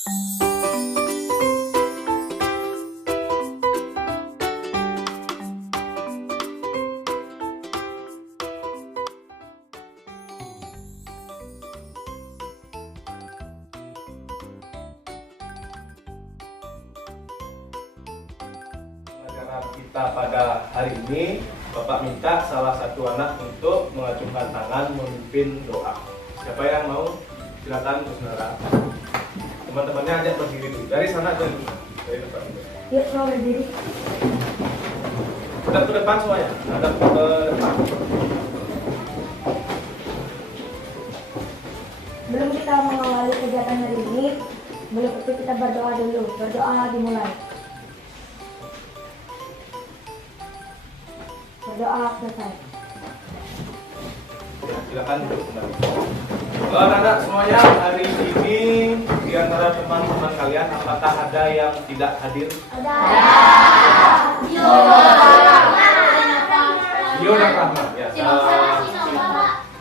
Kita pada hari ini, Bapak minta salah satu anak untuk mengacungkan tangan memimpin doa. Siapa yang mau? Silakan, Bu Saudara. Teman-temannya ajak berdiri dulu. Dari sana dari depan. Yuk, mau berdiri. Hadap ke depan semuanya. Hadap ke depan. Sebelum kita mengawali kegiatan hari ini, boleh kita berdoa dulu. Berdoa dimulai. Berdoa selesai. Ya, silakan duduk kembali. Anak-anak semuanya, hari ini di antara teman-teman kalian, apakah ada yang tidak hadir? Ada. Dio dan Rahma.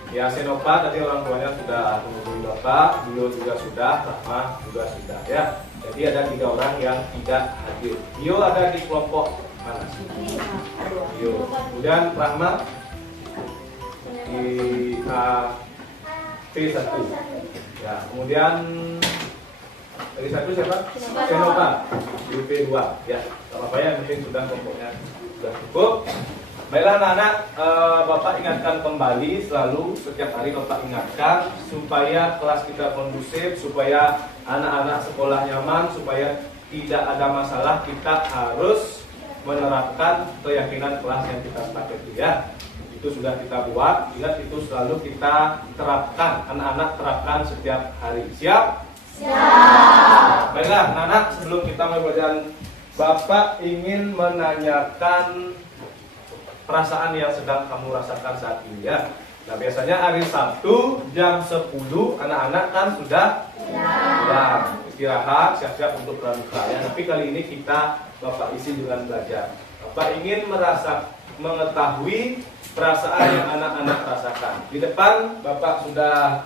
Ya, Senopa tadi orang tuanya sudah menghubungi Bapak, Dio juga sudah, Rahma juga sudah ya. Jadi ada 3 orang yang tidak hadir. Dio ada di kelompok mana? Dio. Kemudian Rahma di P1. Ya, kemudian dari 1 siapa? Senopa di P2. Ya, apa yang penting sudah kelompoknya sudah cukup. Baiklah anak-anak, Bapak ingatkan kembali selalu setiap hari Bapak ingatkan supaya kelas kita kondusif, supaya anak-anak sekolah nyaman, supaya tidak ada masalah. Kita harus menerapkan keyakinan kelas yang kita sepakati ya. Itu sudah kita buat, ingat itu selalu kita terapkan, anak-anak terapkan setiap hari. Siap? Siap. Baiklah anak-anak, sebelum kita mulai pelajaran, Bapak ingin menanyakan perasaan yang sedang kamu rasakan saat ini ya. Nah biasanya hari Sabtu jam 10 anak-anak kan sudah istirahat, siap-siap untuk pramuka ya. Tapi kali ini Bapak isi dengan belajar. Bapak ingin mengetahui perasaan yang anak-anak rasakan. Di depan Bapak sudah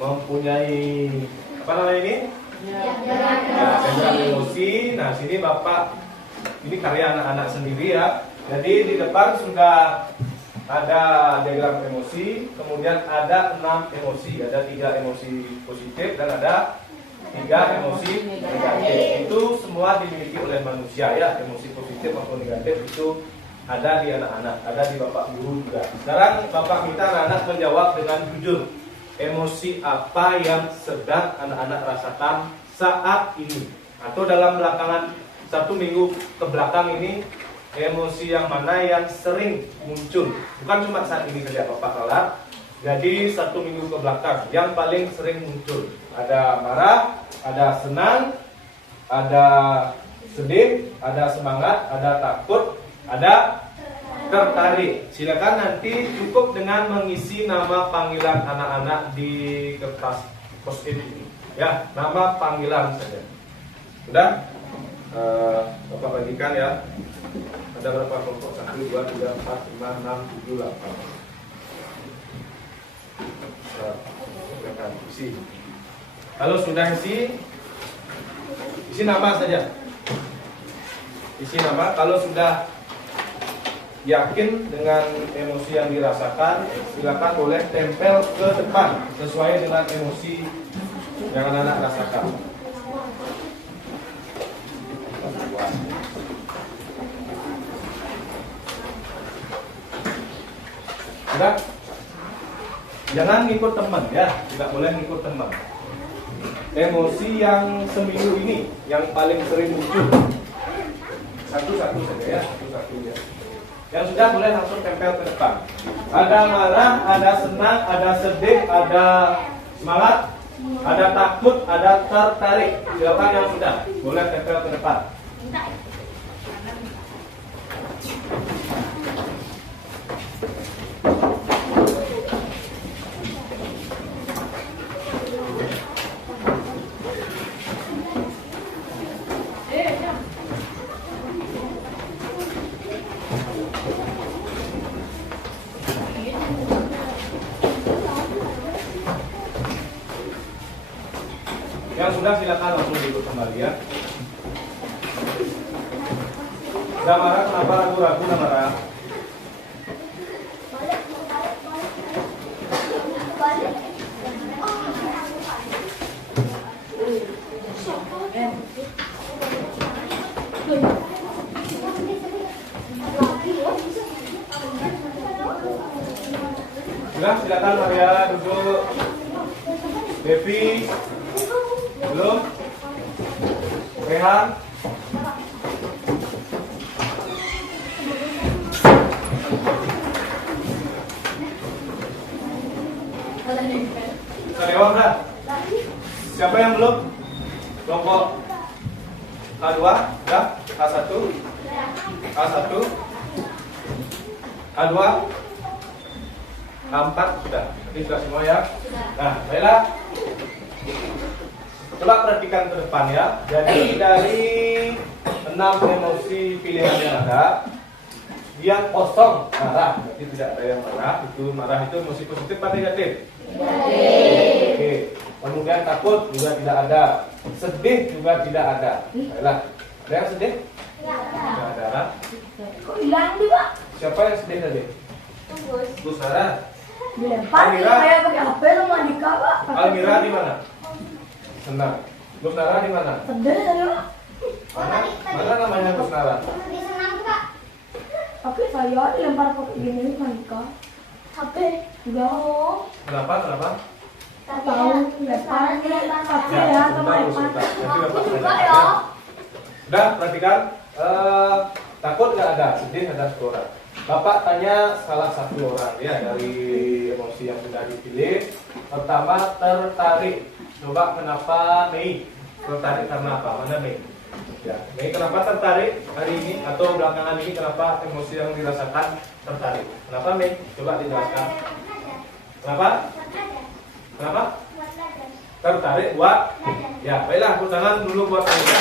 mempunyai apa namanya ini? Diagram emosi. Nah sini Bapak, ini karya anak-anak sendiri ya. Jadi di depan sudah ada diagram emosi, kemudian ada 6 emosi, ada 3 emosi positif dan ada 3 emosi negatif. Itu semua dimiliki oleh manusia ya, emosi positif maupun negatif itu ada di anak-anak, ada di Bapak Guru juga. Sekarang Bapak minta anak-anak menjawab dengan jujur, emosi apa yang sedang anak-anak rasakan saat ini atau dalam belakangan 1 minggu ke belakang ini. Emosi yang mana yang sering muncul, bukan cuma saat ini saja Bapak kalah. Jadi 1 minggu ke belakang yang paling sering muncul, ada marah, ada senang, ada sedih, ada semangat, ada takut, ada tertarik. Silakan nanti cukup dengan mengisi nama panggilan anak-anak di kertas post-it ini ya, nama panggilan saja. Sudah? Bapak bagikan ya. Ada berapa kelompok? 1, 2, 3, 4, 5, 6, 7, 8. Silakan isi. Kalau sudah isi nama saja. Isi nama. Kalau sudah yakin dengan emosi yang dirasakan, silakan boleh tempel ke depan sesuai dengan emosi yang anak-anak rasakan. Sudah? Jangan ngikut teman ya, tidak boleh ngikut teman. Emosi yang seminggu ini yang paling sering muncul. Satu-satu saja ya, satu-satu ya. Yang sudah boleh langsung tempel ke depan. Ada marah, ada senang, ada sedih, ada semangat, ada takut, ada tertarik. Silakan yang sudah boleh tempel ke depan. Yang sudah silakan langsung ikut kembali ya. Udah marah, kenapa ragu-ragu udah marah? Sudah, silakan Maria duduk. Devi, belum? Rehan, Sadewa udah? Siapa yang belum? Kelompok A2, udah? A1, A1, A2, A4, sudah. Ini sudah semua ya? Nah, baiklah. Coba perhatikan ke depan ya. Jadi dari 6 emosi pilihan yang ada, yang kosong marah, berarti tidak ada yang marah. Itu marah itu emosi positif atau negatif? Oke. Kemudian takut juga tidak ada, sedih juga tidak ada. Baiklah. Ada yang sedih? Tidak ada. Kok hilang nih, Pak? Siapa yang sedih tadi? Bu Sarah. Dilempar nih, Almira. kayak pakai HP sama Andika, Pak. Almira di mana? Senang. Bu Sarah di mana? Sedih tadi, Pak. Mana namanya Bu Sarah? Tapi saya dilempar pakai gini nih sama Andika. HP juga. Kenapa? Tahu lemparnya HP ya sama lempar. Nanti Bapak tanya. Udah, perhatikan. Takut nggak ada, sedih ada satu orang. Bapak tanya salah satu orang ya dari emosi yang sudah dipilih. Pertama, tertarik. Coba kenapa Mei? Tertarik karena apa? Mana Mei? Ya, Mei kenapa tertarik hari ini atau belakangan ini kenapa emosi yang dirasakan tertarik? Kenapa Mei? Coba dijelaskan. Kenapa? Kenapa? Tertarik buat? Ya, baiklah, tepuk tangan dulu buat Anda.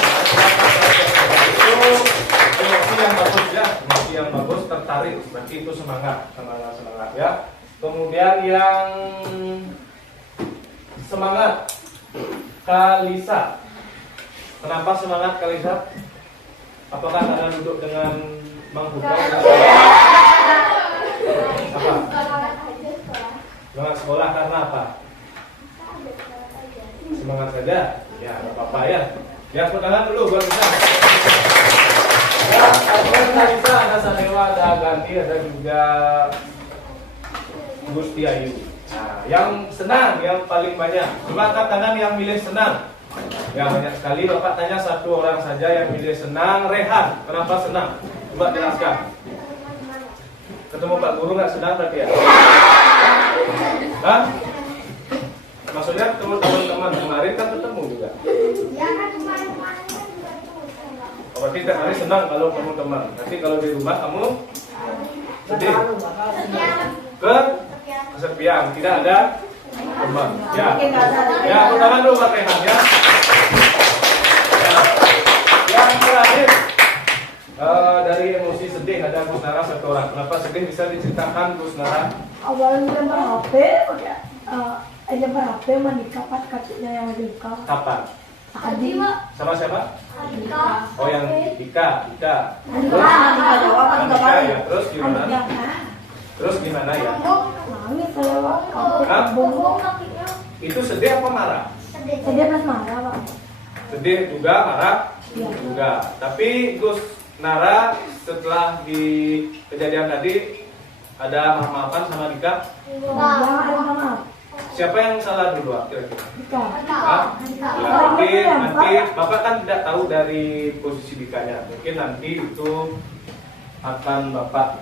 Itu emosi yang bagus ya, emosi yang bagus, tertarik, berarti itu semangat ya. Kemudian yang semangat, Kalisa. Kenapa semangat Kalisa? Apakah karena duduk dengan Mang Huda? Apa? Semangat sekolah karena apa? Semangat saja, ya nggak apa-apa ya. Ya, tepuk tangan dulu buat kita. Ya, ada Kalisa, ada Sadewa, ada Ganti, ada juga Gusti Ayu. Nah, yang senang, yang paling banyak. Coba angkat tangan yang milih senang. Ya, banyak sekali. Bapak tanya satu orang saja yang milih senang. Rehan, kenapa senang? Coba jelaskan. Ketemu Pak Guru nggak senang berarti ya? Hah? Maksudnya ketemu teman-teman kemarin kan ketemu juga. Oh, berarti tiap hari senang kalau ketemu teman. Nanti kalau di rumah kamu sedih, kesepian, tidak ada teman. Ya, ya, pertama dulu Pak Rehan ya. Yang terakhir dari emosi sedih ada Gus Nara satu orang. Kenapa sedih bisa diceritakan Gus Nara? Awalnya lempar HP, pakai lempar HP Andika pas kakinya yang ada luka. Kapan? Tadi, Pak. Sama siapa? Andika. Oh, yang Dika. Andika jawab Andika ya. Terus gimana? Terus gimana ya? Nangis saya, Pak. Hah? Bongong kakinya. Itu sedih apa marah? Sedih pas marah, Pak. Sedih juga, marah Iya. juga. Tapi Gus Nara setelah di kejadian tadi ada maaf-maafan sama Dika. Jangan ada maaf. Siapa yang salah dulu kira-kira? Dika. Hah? Ya, nanti Bapak kan tidak tahu dari posisi Dikanya. Mungkin nanti itu akan Bapak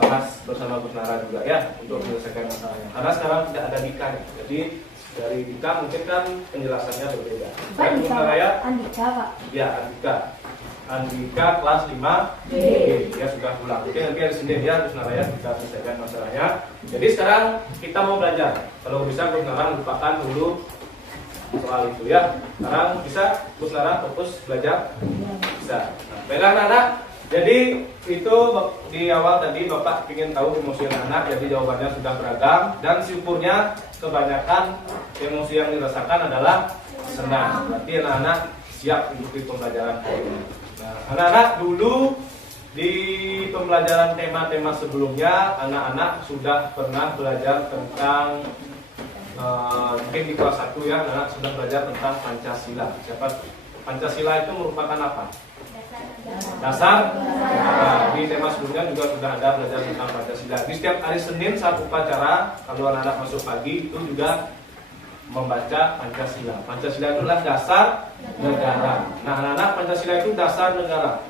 bahas bersama Gus Nara juga ya untuk menyelesaikan masalahnya. Karena sekarang tidak ada Dika. Jadi dari Dika mungkin kan penjelasannya berbeda. Dan Gus Nara ya? Andika, Pak. Ya, Andika kelas 5 D. Ya sudah pulang. Oke, nanti hari Senin ya Gus Nara ya kita selesaikan masalahnya. Jadi sekarang kita mau belajar. Kalau bisa Gus Nara lupakan dulu soal itu ya. Sekarang bisa Gus Nara fokus belajar. Bisa. Nah, baiklah anak-anak. Jadi itu di awal tadi Bapak ingin tahu emosi anak, jadi jawabannya sudah beragam dan syukurnya kebanyakan emosi yang dirasakan adalah senang. Berarti anak-anak siap mengikuti pembelajaran hari ini. Nah, anak-anak dulu di pembelajaran tema-tema sebelumnya, anak-anak sudah pernah belajar tentang mungkin di kelas 1 ya, anak-anak sudah belajar tentang Pancasila. Siapa? Pancasila itu merupakan apa? Dasar. Nah, di tema sebelumnya juga sudah ada belajar tentang Pancasila. Di setiap hari Senin saat upacara, kalau anak-anak masuk pagi itu juga membaca Pancasila. Pancasila itu adalah dasar negara. Nah, anak-anak, Pancasila itu dasar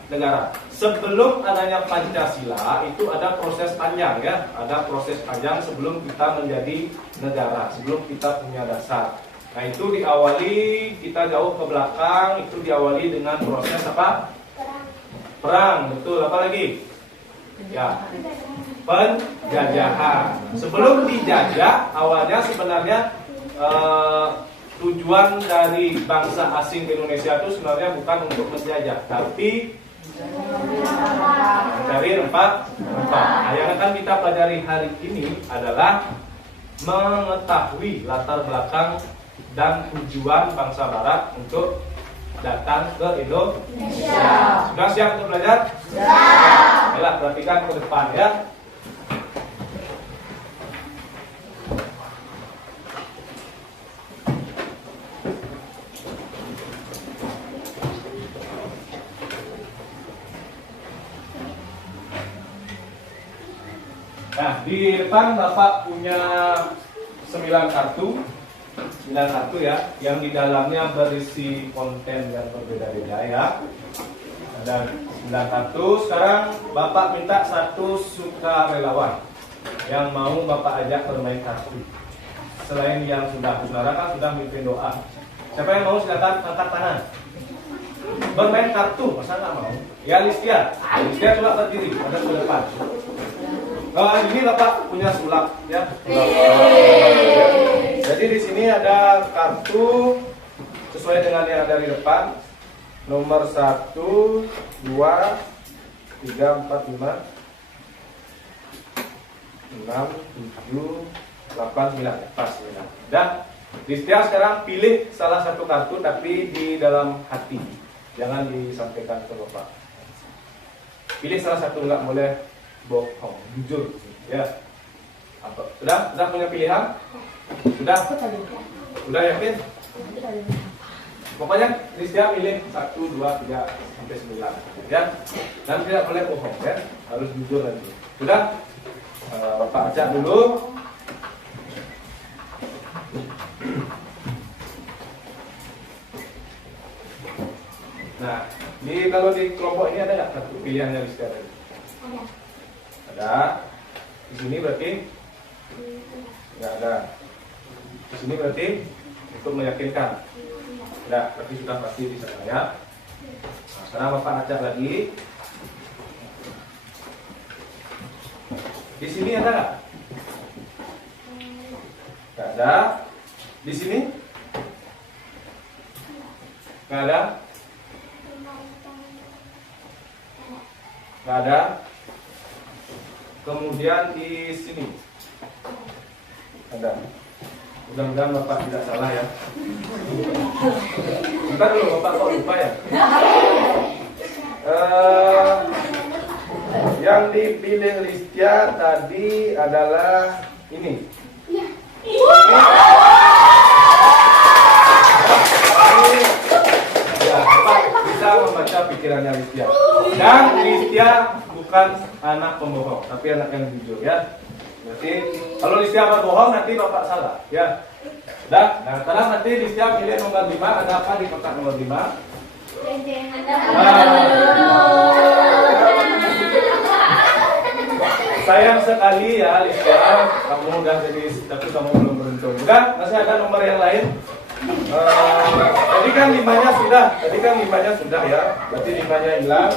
negara. Sebelum adanya Pancasila itu ada proses panjang ya, ada proses panjang sebelum kita menjadi negara, sebelum kita punya dasar. Nah, itu diawali, kita jauh ke belakang, itu diawali dengan proses apa? Perang, betul. Apa lagi? Ya, penjajahan. Sebelum dijajah, awalnya sebenarnya tujuan dari bangsa asing Indonesia itu sebenarnya bukan untuk menjajah, tapi mencari rempah. Nah, yang akan kita pelajari hari ini adalah mengetahui latar belakang dan tujuan bangsa Barat untuk datang ke Indonesia. Sudah siap untuk belajar? Siap. Baiklah, perhatikan ke depan ya. Nah, di depan Bapak punya 9 kartu ya, yang di dalamnya berisi konten yang berbeda-beda ya. Ada 9 kartu. Sekarang Bapak minta satu sukarelawan yang mau Bapak ajak bermain kartu. Selain yang sudah saudara kan sudah mimpin doa. Siapa yang mau silakan angkat tangan. Bermain kartu, masa nggak mau? Ya Listia coba berdiri, ada ke depan. Ini Bapak punya sulap ya. Jadi di sini ada kartu sesuai dengan yang ada di depan. Nomor 1, 2, 3, 4, 5, 6, 7, 8, 9. Pas ya. Dan Listia sekarang pilih salah satu kartu tapi di dalam hati. Jangan disampaikan ke Bapak. Pilih salah satu, nggak boleh bohong, jujur ya. Apa? Sudah punya pilihan? Sudah yakin? Pokoknya Listia pilih 1, 2, 3 sampai 9 ya. Dan tidak boleh bohong ya, harus jujur nanti. Sudah? Bapak ajak dulu. Nah, kalau di kelompok ini ada nggak satu pilihannya Listia tadi? Ada. Di sini berarti nggak ada. Di sini berarti untuk meyakinkan. Tidak, berarti sudah pasti di sana ya. Nah, sekarang Bapak ajak lagi. Di sini ada nggak? Nggak ada. Di sini? Nggak ada. Nggak ada. Kemudian di sini ada. Mudah-mudahan Bapak tidak salah ya. Bentar dulu, Bapak kok lupa ya. Yang dipilih Listia tadi adalah ini. Ya, Bapak bisa membaca pikirannya Listia. Dan Listia bukan anak pembohong, tapi anak yang jujur ya. Berarti kalau Listia berbohong nanti Bapak salah ya. Nah sekarang nanti Listia pilih nomor 5. Ada apa di kotak nomor 5? Sayang sekali ya Listia, kamu udah jadi, tapi kamu belum beruntung. Udah, masih ada nomor yang lain. Tadi kan 5-nya sudah ya. Berarti 5-nya hilang.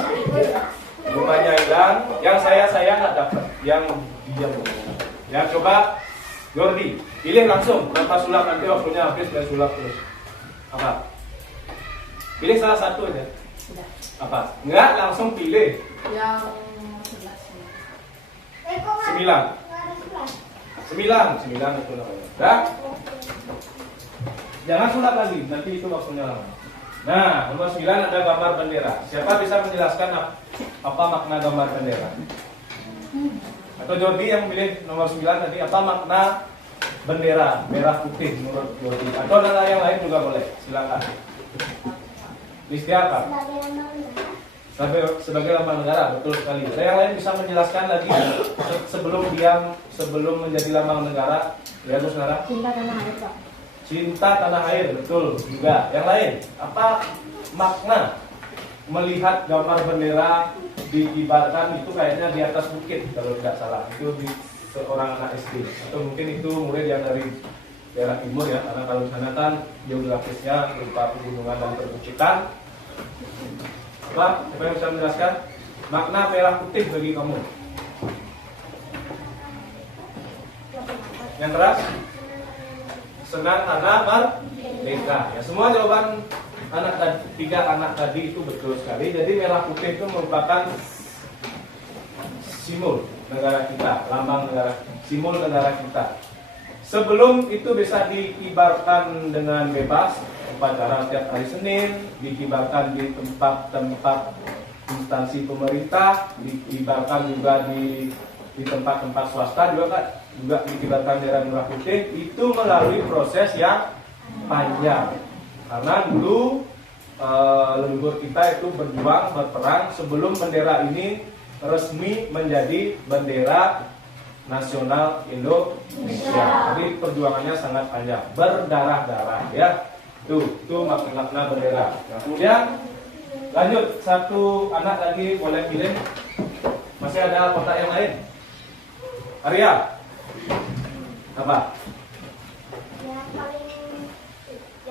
5-nya hilang. Yang saya nggak dapat. Yang dia belum. Ya coba Jordi, pilih langsung berapa sulap, nanti waktunya habis dan sulap terus. Apa? Pilih salah satu aja. Apa? Enggak, langsung pilih. Yang 9 itu namanya. Dah? Jangan sulap lagi, nanti itu waktunya lama. Nah, nomor 9 ada gambar bendera. Siapa bisa menjelaskan apa makna gambar bendera? Atau Jordi yang memilih nomor 9 tadi, apa makna bendera merah putih menurut Jordi? Atau ada yang lain juga boleh, silakan. Listi apa? Sebagai lambang negara, betul sekali. Ada yang lain bisa menjelaskan lagi sebelum menjadi lambang negara? Ya, Bu Saudara. Cinta tanah air, Pak. Cinta tanah air, betul juga. Yang lain, apa makna melihat gambar bendera dikibarkan itu kayaknya di atas bukit kalau tidak salah. Itu di seorang anak SD atau mungkin itu murid yang dari daerah timur ya, karena kalau di sana kan geografisnya berupa pegunungan dan perbukitan. Apa? Siapa yang bisa menjelaskan makna merah putih bagi kamu? Yang keras? Senang tanah merdeka. Ya, semua jawaban tiga anak tadi itu betul sekali. Jadi merah putih itu merupakan simbol negara kita, lambang negara, simbol negara kita. Sebelum itu bisa dikibarkan dengan bebas, upacara setiap hari Senin, dikibarkan di tempat-tempat instansi pemerintah, dikibarkan juga di tempat-tempat swasta juga dikibarkan bendera merah putih. Itu melalui proses yang panjang. Karena dulu leluhur kita itu berjuang, berperang sebelum bendera ini resmi menjadi bendera nasional Indonesia. Jadi perjuangannya sangat panjang, berdarah-darah ya. Itu makna bendera. Nah, kemudian lanjut, satu anak lagi boleh pilih. Masih ada kotak yang lain? Arya, apa?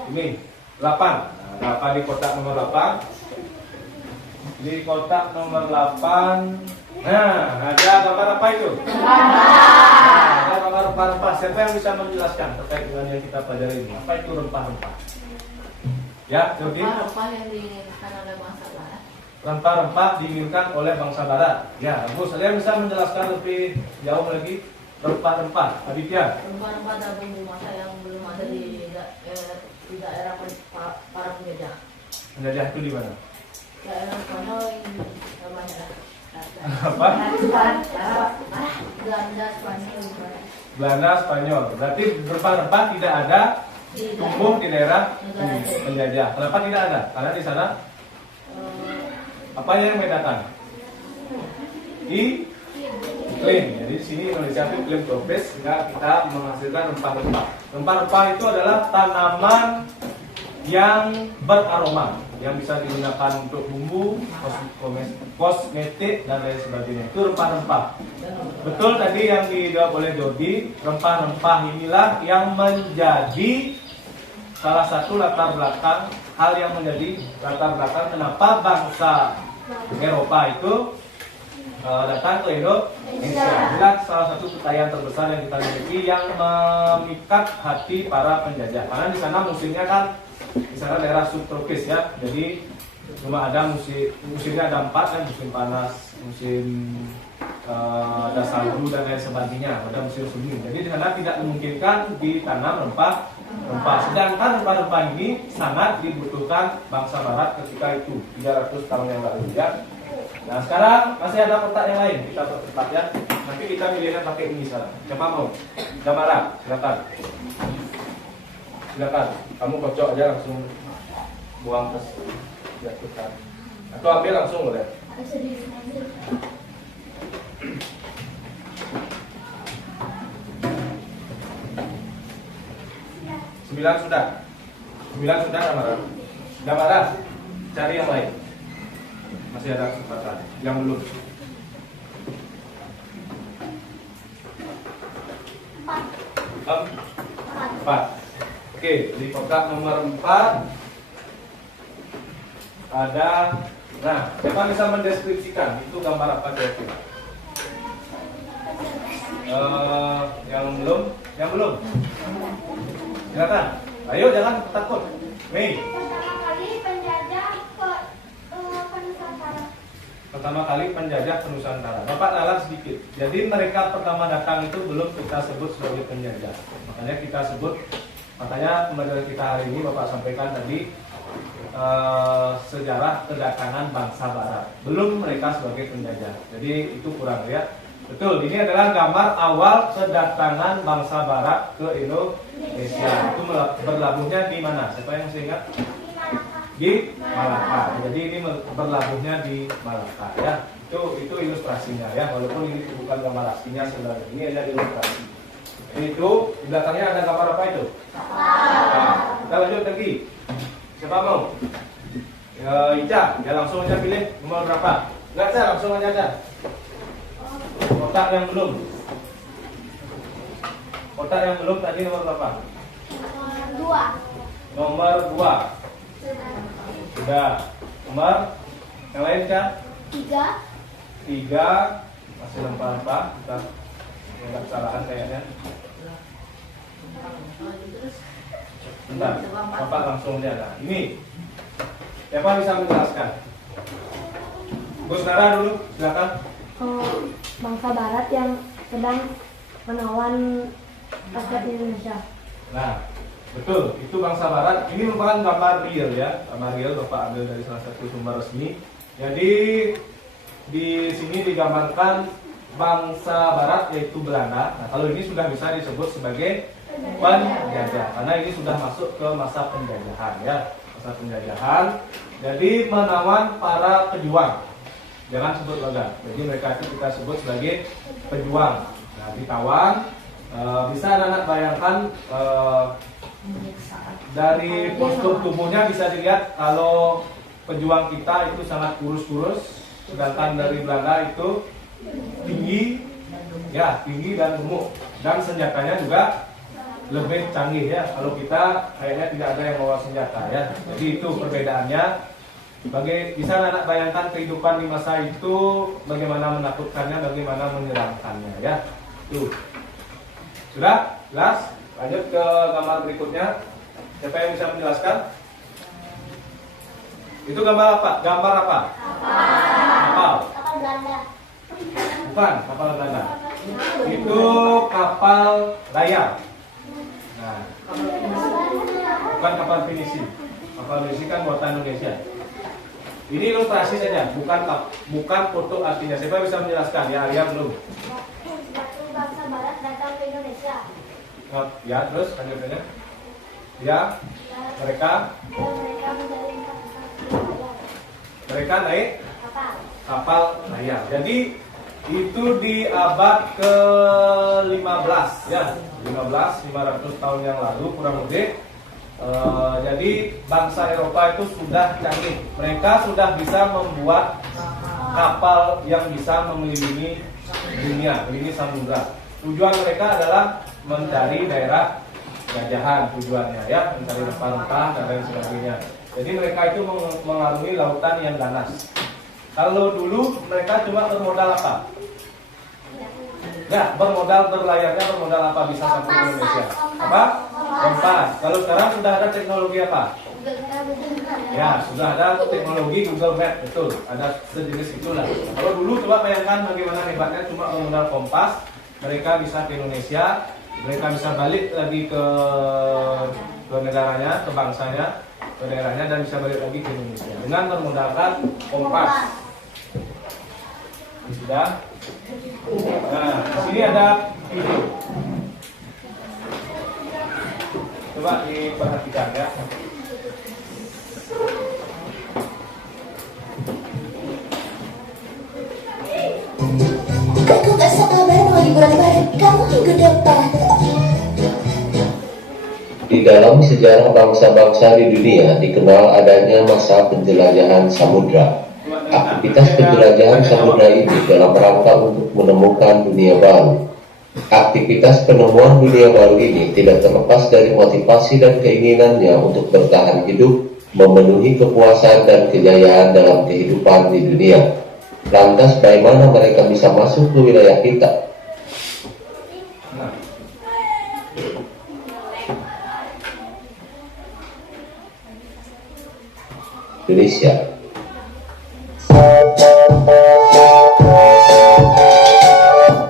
Ini 8. Nah, 8 di kotak nomor 8. Di kotak nomor 8. Nah, ada gambar apa itu? Ada gambar rempah-rempah. Siapa yang bisa menjelaskan terkait dengan yang kita pelajari ini? Apa itu rempah-rempah? Ya, Jordi. Rempah-rempah yang diinginkan oleh bangsa Barat. Rempah-rempah diinginkan oleh bangsa Barat. Ya, Gus, kalian bisa menjelaskan lebih jauh lagi rempah-rempah. Aditya. Rempah-rempah dan bumbu masak yang belum ada di daerah para penjajah. Penjajah itu di mana? Daerah Spanyol yang namanya Apa? Belanda, Spanyol. Belanda, Spanyol. Berarti rempah-rempah tidak ada tumbuh di daerah penjajah. Kenapa tidak ada? Karena di sana apa yang membedakan? Iklim. Jadi di sini Indonesia itu iklim tropis sehingga kita menghasilkan rempah-rempah. Rempah-rempah itu adalah tanaman yang beraroma, yang bisa digunakan untuk bumbu, kosmetik dan lain sebagainya. Itu rempah-rempah. Betul tadi yang dijawab oleh Jordi, rempah-rempah inilah yang menjadi salah satu latar belakang, hal yang menjadi latar belakang kenapa bangsa Eropa itu datang ke Indonesia. Inilah salah satu kekayaan terbesar yang kita miliki yang memikat hati para penjajah. Karena di sana musimnya kan, di sana daerah subtropis ya. Jadi cuma ada musimnya ada 4 kan, musim panas, musim ada salju dan lain sebagainya, ada musim semi. Jadi di sana tidak memungkinkan ditanam rempah. Sedangkan rempah-rempah ini sangat dibutuhkan bangsa Barat ketika itu 300 tahun yang lalu ya. Nah sekarang masih ada kotak yang lain, kita percepat ya. Nanti kita pilihnya pakai ini sekarang. Siapa mau? Jamara, silakan. Silakan. Kamu kocok aja langsung buang ke jatuhkan. Atau ambil langsung boleh. 9 sudah. 9 sudah Damara. Cari yang lain. Masih ada kesempatan. Yang belum. 4. Oke, di kotak nomor 4 ada. Nah, siapa bisa mendeskripsikan itu gambar apa kira-kira? Yang belum. Silakan. Ayo jangan takut. Mei. Pertama kali penjajah ke Nusantara. Bapak nalar sedikit. Jadi mereka pertama datang itu belum kita sebut sebagai penjajah. Makanya kita sebut Makanya pembelajaran kita hari ini Bapak sampaikan tadi sejarah kedatangan bangsa Barat. Belum mereka sebagai penjajah. Jadi itu kurang ya. Betul, ini adalah gambar awal kedatangan bangsa Barat ke Indonesia. Itu berlabuhnya di mana? Siapa yang masih ingat? Di Malaka. Jadi ini berlabuhnya di Malaka ya. Itu ilustrasinya ya. Walaupun ini bukan gambar aslinya sebenarnya. Ini hanya ilustrasi. Jadi itu di belakangnya ada gambar apa itu? Nah, kita lanjut lagi. Siapa mau? Ica, ya langsung aja pilih nomor berapa? Enggak ada, langsung aja. Kotak yang belum. Kotak yang belum tadi nomor berapa? Nomor 2. Sudah. Nomor yang lain kan? 3. Masih lempar-lempar. Kita nggak kesalahan kayaknya. Bentar, Bapak langsung lihat. Nah, ini. Siapa bisa menjelaskan? Gus Nara dulu, silakan. Bangsa Barat yang sedang menawan rakyat Indonesia. Nah, betul, itu bangsa Barat. Ini merupakan gambar real ya, gambar real Bapak ambil dari salah satu sumber resmi. Jadi di sini digambarkan bangsa Barat yaitu Belanda. Nah, kalau ini sudah bisa disebut sebagai penjajah, karena ini sudah masuk ke masa penjajahan ya, masa penjajahan. Jadi menawan para pejuang. Jangan sebut logam. Jadi mereka itu kita sebut sebagai pejuang. Nah, ditawan. Bisa anak-anak bayangkan dari postur tubuhnya bisa dilihat kalau pejuang kita itu sangat kurus-kurus, sedangkan dari Belanda itu tinggi, ya tinggi dan gemuk, dan senjatanya juga lebih canggih ya. Kalau kita kayaknya tidak ada yang bawa senjata ya. Jadi itu perbedaannya. Bisa anak bayangkan kehidupan di masa itu bagaimana menakutkannya, bagaimana menyeramkannya ya. Tuh. Sudah? Jelas? Lanjut ke gambar berikutnya. Siapa yang bisa menjelaskan? Itu gambar apa? Gambar apa? Kapal. Kapal Belanda. Bukan, kapal Belanda. Itu kapal layar. Nah, bukan kapal pinisi. Kapal pinisi kan buatan Indonesia. Ini ilustrasi saja, bukan foto artinya. Siapa bisa menjelaskan? Ya, Arya belum. Waktu bangsa Barat datang ke Indonesia. Ya, terus lanjutnya. Ya, mereka menjalinkan mereka naik kapal. kapal layar. Jadi itu di abad ke-15 ya, 500 tahun yang lalu kurang lebih. Jadi bangsa Eropa itu sudah canggih. Mereka sudah bisa membuat kapal yang bisa mengelilingi dunia, mengelilingi samudra. Tujuan mereka adalah mencari daerah jajahan tujuannya ya, mencari rempah-rempah dan lain sebagainya. Jadi mereka itu mengarungi lautan yang ganas. Kalau dulu mereka cuma bermodal apa? Ya, bermodal berlayarnya, bermodal apa bisa sampai ke Indonesia? Apa? Kompas. Kalau sekarang sudah ada teknologi apa? Ya, sudah ada teknologi Google Map, betul. Ada sejenis itulah. Kalau dulu coba bayangkan bagaimana hebatnya cuma bermodal kompas, mereka bisa ke Indonesia, mereka bisa balik lagi ke negaranya, ke bangsanya, ke daerahnya, dan bisa balik lagi ke Indonesia dengan bermodalkan kompas. Sudah. Nah, di sini ada video. Coba diperhatikan ya. Aku kasih kabar mau liburan bareng kamu minggu depan. Di dalam sejarah bangsa-bangsa di dunia dikenal adanya masa penjelajahan samudra. Aktivitas penjelajahan samudra ini dalam rangka untuk menemukan dunia baru. Aktivitas penemuan dunia baru ini tidak terlepas dari motivasi dan keinginannya untuk bertahan hidup, memenuhi kepuasan dan kejayaan dalam kehidupan di dunia. Lantas bagaimana mereka bisa masuk ke wilayah kita? Indonesia.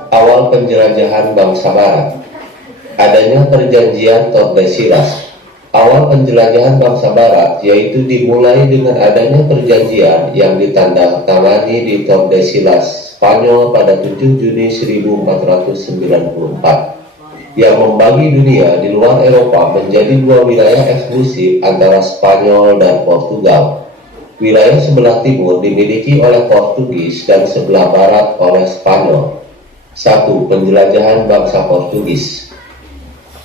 Awal penjelajahan bangsa Barat. adanya perjanjian Tordesillas. Awal penjelajahan bangsa Barat yaitu dimulai dengan adanya perjanjian yang ditandatangani di Tordesillas, Spanyol pada 7 Juni 1494 yang membagi dunia di luar Eropa menjadi dua wilayah eksklusif antara Spanyol dan Portugal. Wilayah sebelah timur dimiliki oleh Portugis dan sebelah barat oleh Spanyol. 1. Penjelajahan bangsa Portugis.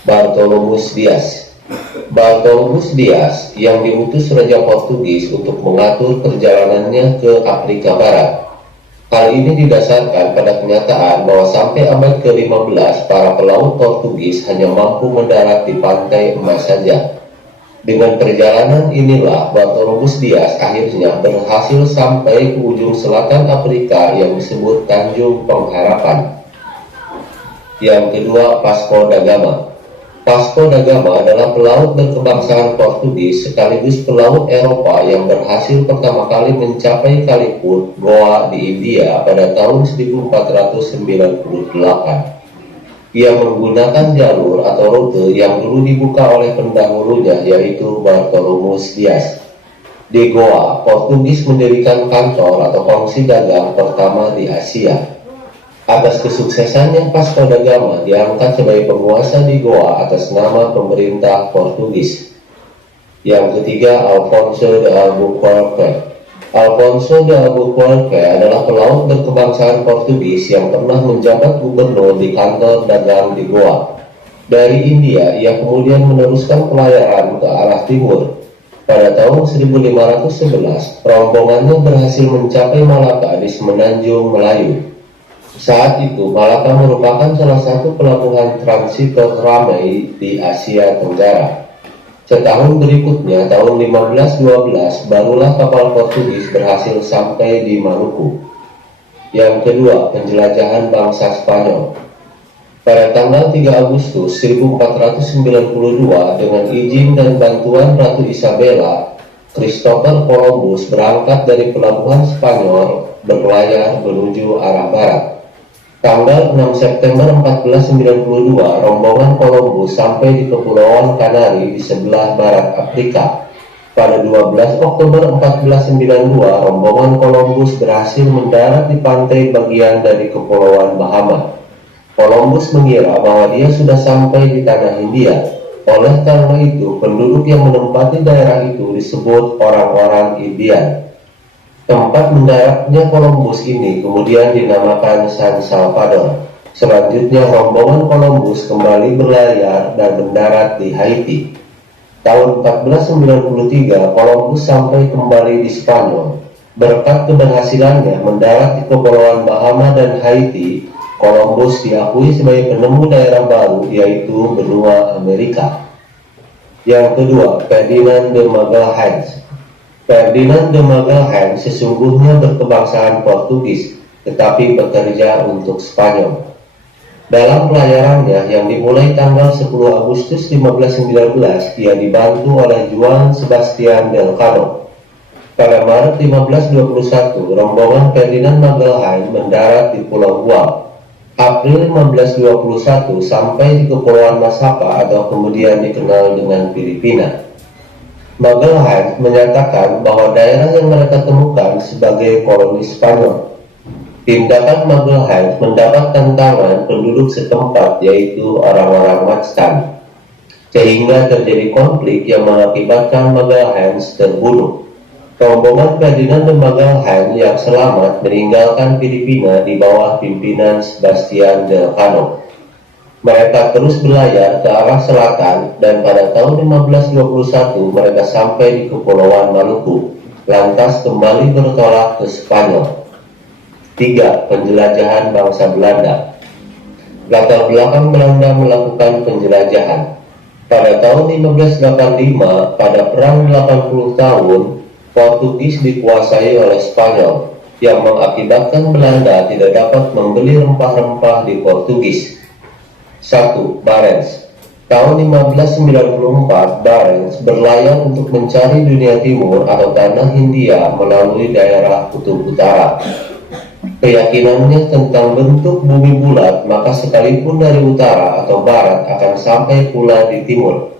Bartolomus Dias. Bartolomus Dias yang diutus Raja Portugis untuk mengatur perjalanannya ke Afrika Barat. Hal ini didasarkan pada kenyataan bahwa sampai abad ke-15 para pelaut Portugis hanya mampu mendarat di pantai emas saja. Dengan perjalanan inilah Bartolomus Dias akhirnya berhasil sampai ke ujung selatan Afrika yang disebut Tanjung Pengharapan. Yang kedua, Vasco da Gama. Vasco da Gama adalah pelaut berkebangsaan Portugis sekaligus pelaut Eropa yang berhasil pertama kali mencapai Kaliput, Goa di India pada tahun 1498. Ia menggunakan jalur atau rute yang dulu dibuka oleh pendahulunya yaitu Bartolomus Dias. Di Goa, Portugis mendirikan kantor atau kongsi dagang pertama di Asia. Atas kesuksesannya Vasco da Gama diangkat sebagai penguasa di Goa atas nama pemerintah Portugis. Yang ketiga, Alfonso de Albuquerque. Alfonso de Albuquerque adalah pelaut berkebangsaan Portugis yang pernah menjabat gubernur di kantor dagang di Goa. Dari India, ia kemudian meneruskan pelayaran ke arah timur. Pada tahun 1511, rombongannya berhasil mencapai Malaka di Semenanjung Melayu. Saat itu, Malaka merupakan salah satu pelabuhan transit teramai di Asia Tenggara. Setahun berikutnya, tahun 1512, barulah kapal Portugis berhasil sampai di Maluku. Yang kedua, penjelajahan bangsa Spanyol. Pada tanggal 3 Agustus 1492, dengan izin dan bantuan Ratu Isabella, Christopher Columbus berangkat dari pelabuhan Spanyol berlayar menuju arah barat. Tanggal 6 September 1492, rombongan Columbus sampai di Kepulauan Kanari di sebelah barat Afrika. Pada 12 Oktober 1492, rombongan Columbus berhasil mendarat di pantai bagian dari Kepulauan Bahama. Columbus mengira bahwa dia sudah sampai di tanah Hindia. Oleh karena itu, penduduk yang menempati daerah itu disebut orang-orang Indian. Tempat mendaratnya Columbus ini kemudian dinamakan San Salvador. Selanjutnya rombongan Columbus kembali berlayar dan mendarat di Haiti. Tahun 1493 Columbus sampai kembali di Spanyol. Berkat keberhasilannya mendarat di Kepulauan Bahama dan Haiti, Columbus diakui sebagai penemu daerah baru yaitu benua Amerika. Yang kedua, Ferdinand de Magalhães. Ferdinand de Magalhães sesungguhnya berkebangsaan Portugis, tetapi bekerja untuk Spanyol. Dalam pelayarannya yang dimulai tanggal 10 Agustus 1519, ia dibantu oleh Juan Sebastian Elcano. Pada Maret 1521, rombongan Ferdinand Magalhães mendarat di Pulau Guam. April 1521 sampai di Kepulauan Masapa atau kemudian dikenal dengan Filipina. Magalhães menyatakan bahwa daerah yang mereka temukan sebagai koloni Spanyol. Tindakan Magalhães mendapat tantangan penduduk setempat yaitu orang-orang Mactan, sehingga terjadi konflik yang mengakibatkan Magalhães terbunuh. Rombongan Ferdinand de Magalhães yang selamat meninggalkan Filipina di bawah pimpinan Sebastian Elcano. Mereka terus berlayar ke arah selatan dan pada tahun 1521 mereka sampai di Kepulauan Maluku, lantas kembali bertolak ke Spanyol. 3. Penjelajahan bangsa Belanda. Latar belakang Belanda melakukan penjelajahan. Pada tahun 1585, pada perang 80 tahun, Portugis dikuasai oleh Spanyol, yang mengakibatkan Belanda tidak dapat membeli rempah-rempah di Portugis. 1. Barents. Tahun 1594, Barents berlayar untuk mencari dunia timur atau tanah Hindia melalui daerah Kutub Utara. Keyakinannya tentang bentuk bumi bulat, maka sekalipun dari utara atau barat akan sampai pula di timur.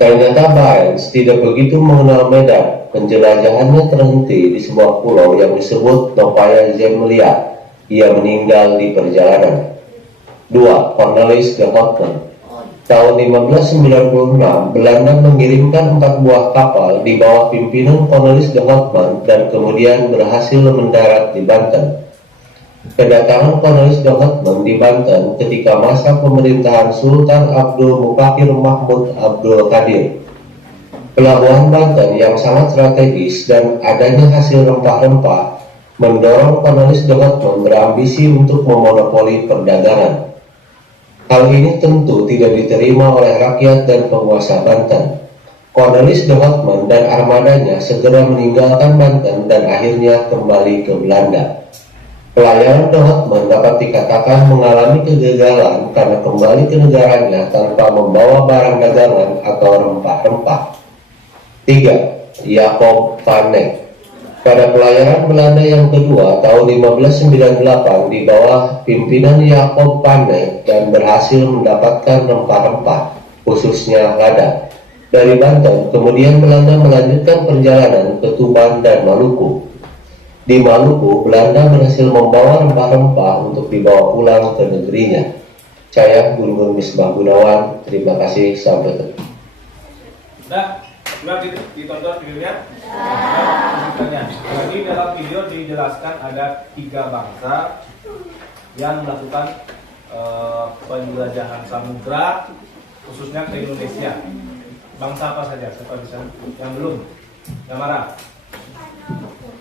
Ternyata Barents tidak begitu mengenal medan. Penjelajahannya terhenti di sebuah pulau yang disebut Novaya Zemlya. Ia meninggal di perjalanan. 2. Cornelis de Houtman. Tahun 1596, Belanda mengirimkan 4 buah kapal di bawah pimpinan Cornelis de Houtman dan kemudian berhasil mendarat di Banten. Kedatangan Cornelis de Houtman di Banten ketika masa pemerintahan Sultan Abdul Mufakir Mahmud Abdul Qadir. Pelabuhan Banten yang sangat strategis dan adanya hasil rempah-rempah mendorong Cornelis de Houtman berambisi untuk memonopoli perdagangan. Hal ini tentu tidak diterima oleh rakyat dan penguasa Banten. Cornelis de Houtman dan armadanya segera meninggalkan Banten dan akhirnya kembali ke Belanda. Pelayaran de Houtman dapat dikatakan mengalami kegagalan karena kembali ke negaranya tanpa membawa barang dagangan atau rempah-rempah. 3. Jacob van Eyck. Pada pelayaran Belanda yang kedua tahun 1598 di bawah pimpinan Jacob van Eyck dan berhasil mendapatkan rempah-rempah, khususnya lada. Dari Banten, kemudian Belanda melanjutkan perjalanan ke Tuban dan Maluku. Di Maluku, Belanda berhasil membawa rempah-rempah untuk dibawa pulang ke negerinya. Saya Gun Misbah Gunawan, terima kasih, sampai ketemu. Nah, sudah ditonton videonya? Nah, jadi dalam video dijelaskan ada 3 bangsa yang melakukan penjelajahan samudra, khususnya ke Indonesia. Bangsa apa saja? Siapa bisa? Yang belum? Yang marah?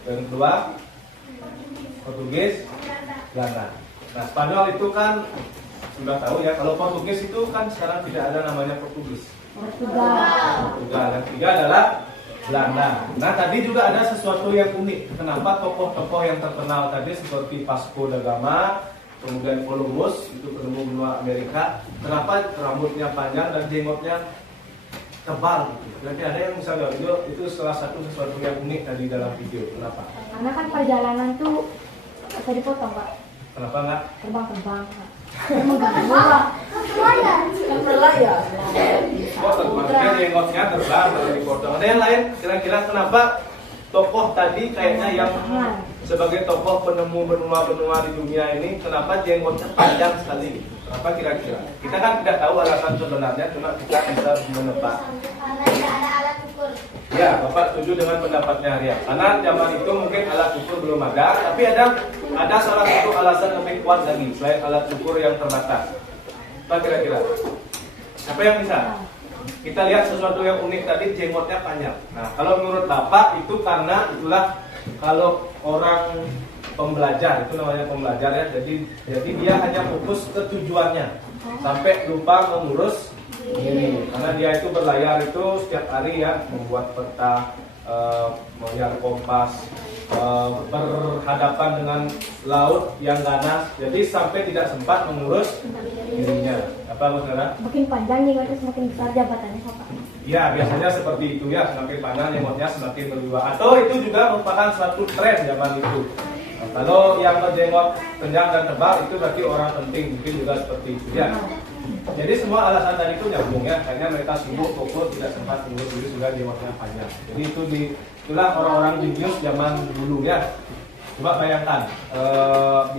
Yang kedua, Portugis, Belanda. Nah, Spanyol itu kan sudah tahu ya. Kalau Portugis itu kan sekarang tidak ada namanya Portugis. Portugal. Yang ketiga adalah Belanda. Nah, tadi juga ada sesuatu yang unik. Kenapa tokoh-tokoh yang terkenal tadi seperti Vasco da Gama, kemudian Columbus itu penemu benua Amerika, kenapa rambutnya panjang dan jenggotnya tebal? Berarti ada yang bisa jawab itu salah satu sesuatu yang unik tadi dalam video. Kenapa? Karena kan perjalanan tuh bisa dipotong, Pak. Kenapa enggak? Terbang-terbang, Pak. Terbang-terbang. Kan berlayar. Oh, terbangnya jenggotnya terbang kalau dipotong. Ada yang lain? Kira-kira kenapa tokoh tadi kayaknya yang sebagai tokoh penemu benua-benua di dunia ini, kenapa jenggotnya panjang sekali? Kenapa kira-kira? Kita kan tidak tahu alasan sebenarnya, cuma kita bisa menebak. Karena tidak ada alat ukur. Ya, Bapak setuju dengan pendapatnya Arya. Karena zaman itu mungkin alat ukur belum ada, tapi ada salah satu alasan lebih kuat lagi selain alat ukur yang terbatas. Apa kira-kira? Siapa yang bisa? Kita lihat sesuatu yang unik tadi, jenggotnya panjang. Nah, kalau menurut Bapak itu karena itulah kalau orang pembelajar, itu namanya pembelajar ya. Jadi dia hanya fokus ke tujuannya sampai lupa mengurus ini. Karena dia itu berlayar itu setiap hari ya, membuat peta, melihat kompas, berhadapan dengan laut yang ganas. Jadi sampai tidak sempat mengurus dirinya. Apa maksudnya? Makin panjang jenggotnya semakin besar jabatannya, Pak. Ya, biasanya seperti itu ya, semakin panjang jenggotnya semakin berwibawa. Atau itu juga merupakan suatu tren zaman itu. Nah, kalau yang berjenggot panjang dan tebal itu berarti orang penting, mungkin juga seperti itu ya. Jadi semua alasan tadi itu nyambung ya, karena mereka sibuk, fokus, tidak sempat mengurus diri, sudah jenggotnya panjang. Jadi itulah orang-orang jenius zaman dulu ya. Coba bayangkan,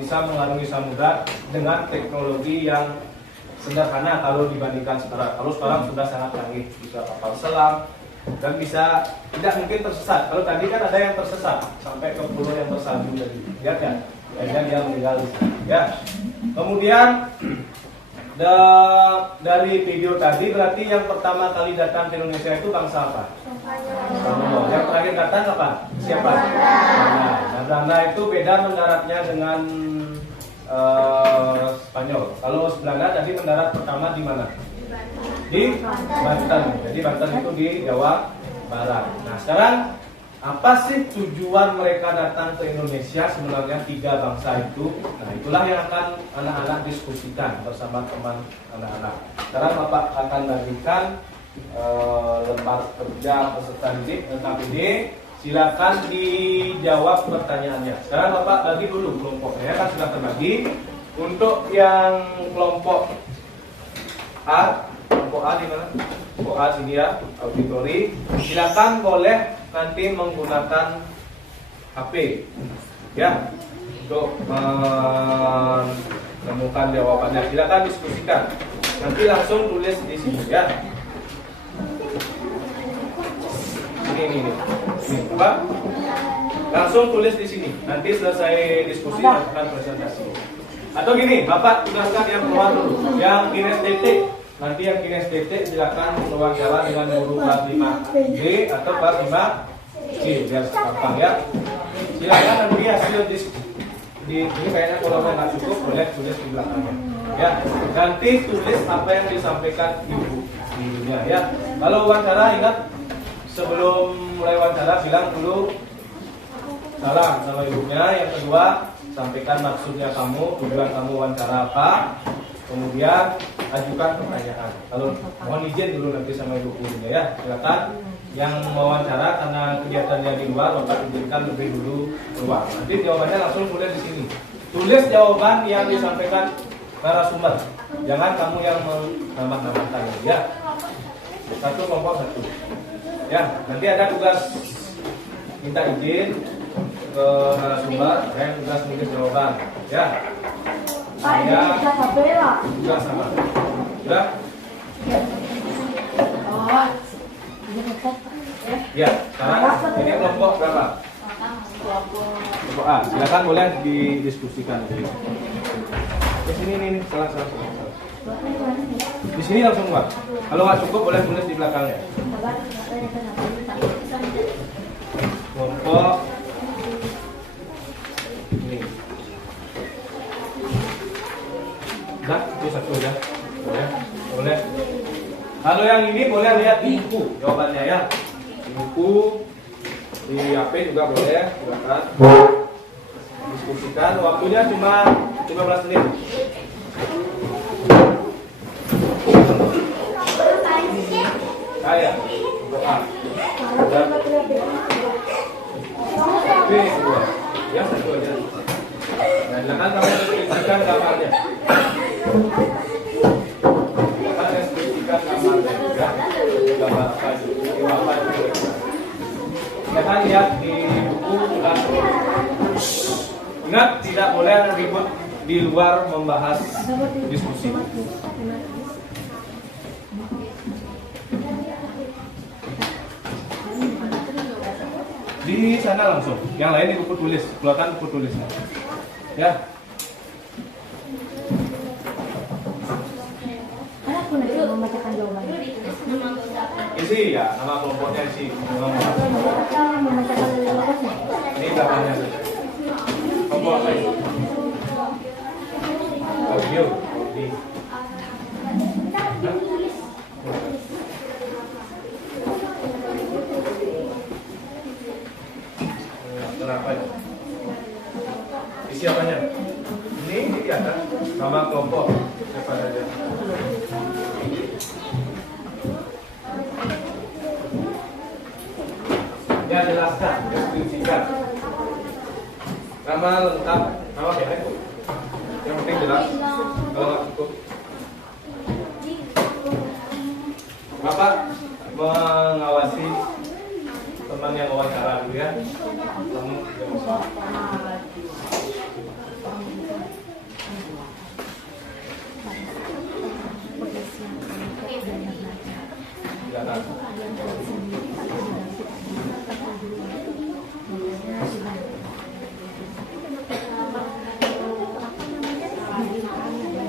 bisa mengarungi samudra dengan teknologi yang sederhana kalau dibandingkan sekarang. Kalau sekarang sudah sangat canggih, bisa kapal selam dan bisa tidak mungkin tersesat. Kalau tadi kan ada yang tersesat sampai ke pulau yang tersalju tadi, lihat ya, akhirnya dia meninggal di sana. Ya. Kemudian dari video tadi berarti yang pertama kali datang ke Indonesia itu bangsa apa? Spanyol. Yang terakhir datang apa? Siapa? Nah, Belanda itu beda mendaratnya dengan Spanyol. Kalau Belanda tadi mendarat pertama di mana? Di Banten. Jadi Banten itu di Jawa Barat. Nah, sekarang apa sih tujuan mereka datang ke Indonesia sebenarnya 3 bangsa itu? Nah, itulah yang akan anak-anak diskusikan bersama teman anak-anak. Sekarang Bapak akan bagikan lembar kerja peserta didik tentang ini. silakan dijawab pertanyaannya. Sekarang Bapak bagi dulu kelompoknya, kan sudah terbagi. Untuk yang kelompok A di mana? Kelompok A sini ya, auditori. Silakan boleh nanti menggunakan HP, ya, untuk menemukan jawabannya. Silakan diskusikan. Nanti langsung tulis di sini ya. Ini, Pak. Langsung tulis di sini. Nanti selesai diskusi lakukan presentasi. Atau gini, Bapak tugaskan yang keluar dulu, yang kinestetik. Nanti yang kinestetik silakan wawancara dengan guru kelas 5B atau kelas 5C, biar gampang ya. Silakan nanti hasil di ini kayaknya kalau nggak cukup boleh tulis di belakangnya. Ya, nanti tulis apa yang disampaikan ibunya ya. Kalau wawancara ingat sebelum mulai wawancara bilang dulu salam sama ibunya. Yang kedua, sampaikan maksudnya kamu, tujuan kamu wawancara apa. Kemudian ajukan pertanyaan. Kalau mohon izin dulu nanti sama ibu gurunya ya. Silakan yang mewawancara karena kegiatannya di luar, Bapak izinkan lebih dulu keluar. Nanti jawabannya langsung tulis di sini. Tulis jawaban yang disampaikan narasumber. Jangan kamu yang menambah-nambahkan ya. Satu kelompok satu. Ya, nanti ada tugas minta izin ke narasumber, saya tugas menulis jawaban. Ya. Saya juga sama. Sudah? Ya, sekarang ini kelompok berapa? Kelompok A. Silakan boleh didiskusikan. Di sini nih, salah. Di sini langsung Pak. Kalau nggak cukup boleh tulis di belakangnya. Kelompok ini. Nah, itu satu ya. Boleh. Kalau yang ini boleh lihat di buku jawabannya ya. Di buku, di HP juga boleh. Silakan diskusikan. Waktunya cuma 15 menit. Saya doa. B dua. Ya satu aja. Nah, silakan kamu diskusikan gambarnya. Gambar apa itu? Silakan lihat di buku. Ingat tidak boleh ribut di luar membahas diskusi. Di sana langsung. Yang lain di buku tulis, keluarkan buku tulisnya. Ya. Anakku nanti membacakan jawabannya. Isi ya, nama kelompoknya isi. Membacakan jawabannya. Ini belakangnya. Kelompok apa ini? Audio. Kenapa ya? Isi apanya? Ini di atas nama kelompok. Siapa saja? Ya jelaskan, deskripsikan. Nama lengkap, nama ya. Yang penting jelas. Kalau nggak cukup, Bapak mengawasi teman yang wawancara dulu ya. Kamu yang usah. Silakan.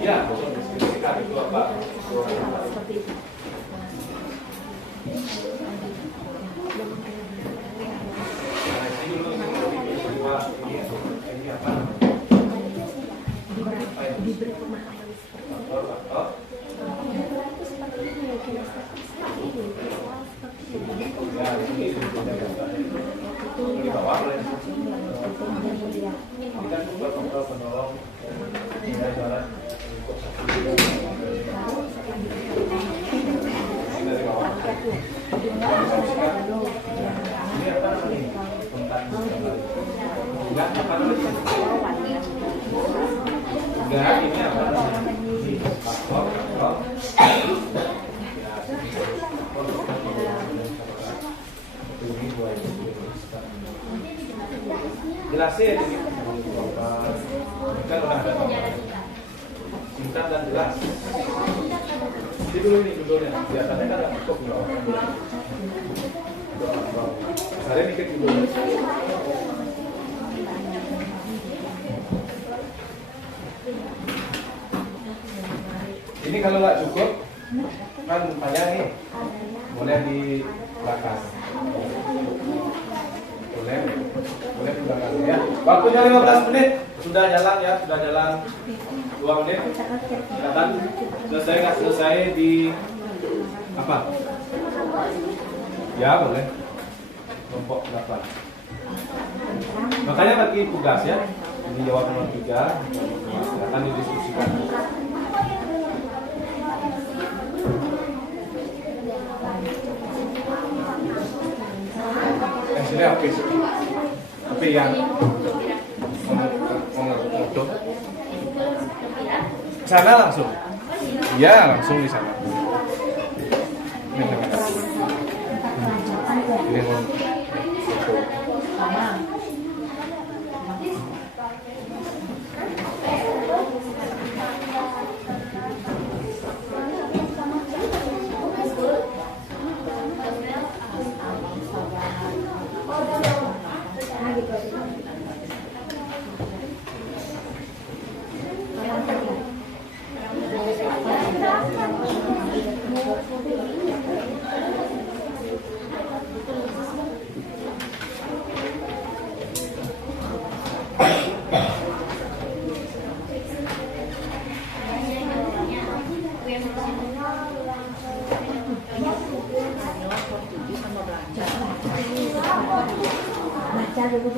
Ya, deskripsikan itu apa? Ini apa? Di bawah kita coba kontrol penolong jalan dari bawah. Ini apa nih? Enggak, apa namanya? Enggak, ini apa namanya? Ini paspor. Jelasin ini. Kan udah ada singkat dan jelas. Ini dulu ini judulnya. Biasanya kan ada cukup loh. Saya dikit judulnya. Ini kalau nggak cukup kan tanya nih, boleh di belakang. Boleh di belakang ya. Waktunya 15 menit. Sudah jalan ya, sudah jalan 2 menit. Silakan. Selesai nggak selesai di apa? Ya boleh. Kelompok 8. Makanya bagi tugas ya. Ini jawab nomor 3. Silakan didiskusikan. Sini tapi yang foto sana langsung, ya langsung di sana. Ini baca dulu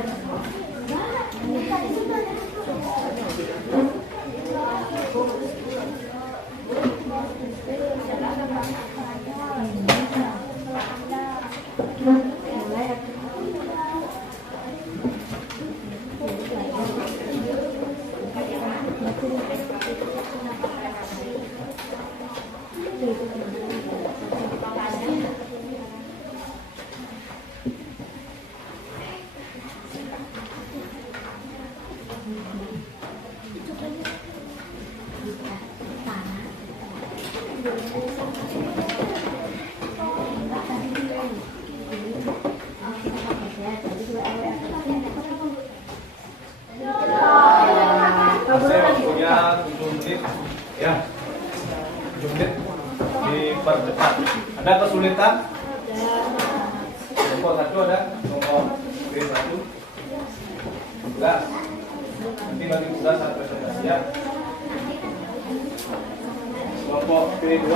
punya 7 menit ya, 7 menit dipercepat. Ada kesulitan? Nomor 1 ada, nomor B1 tugas. Nanti bagi tugas saat presentasi ya. Kelompok B2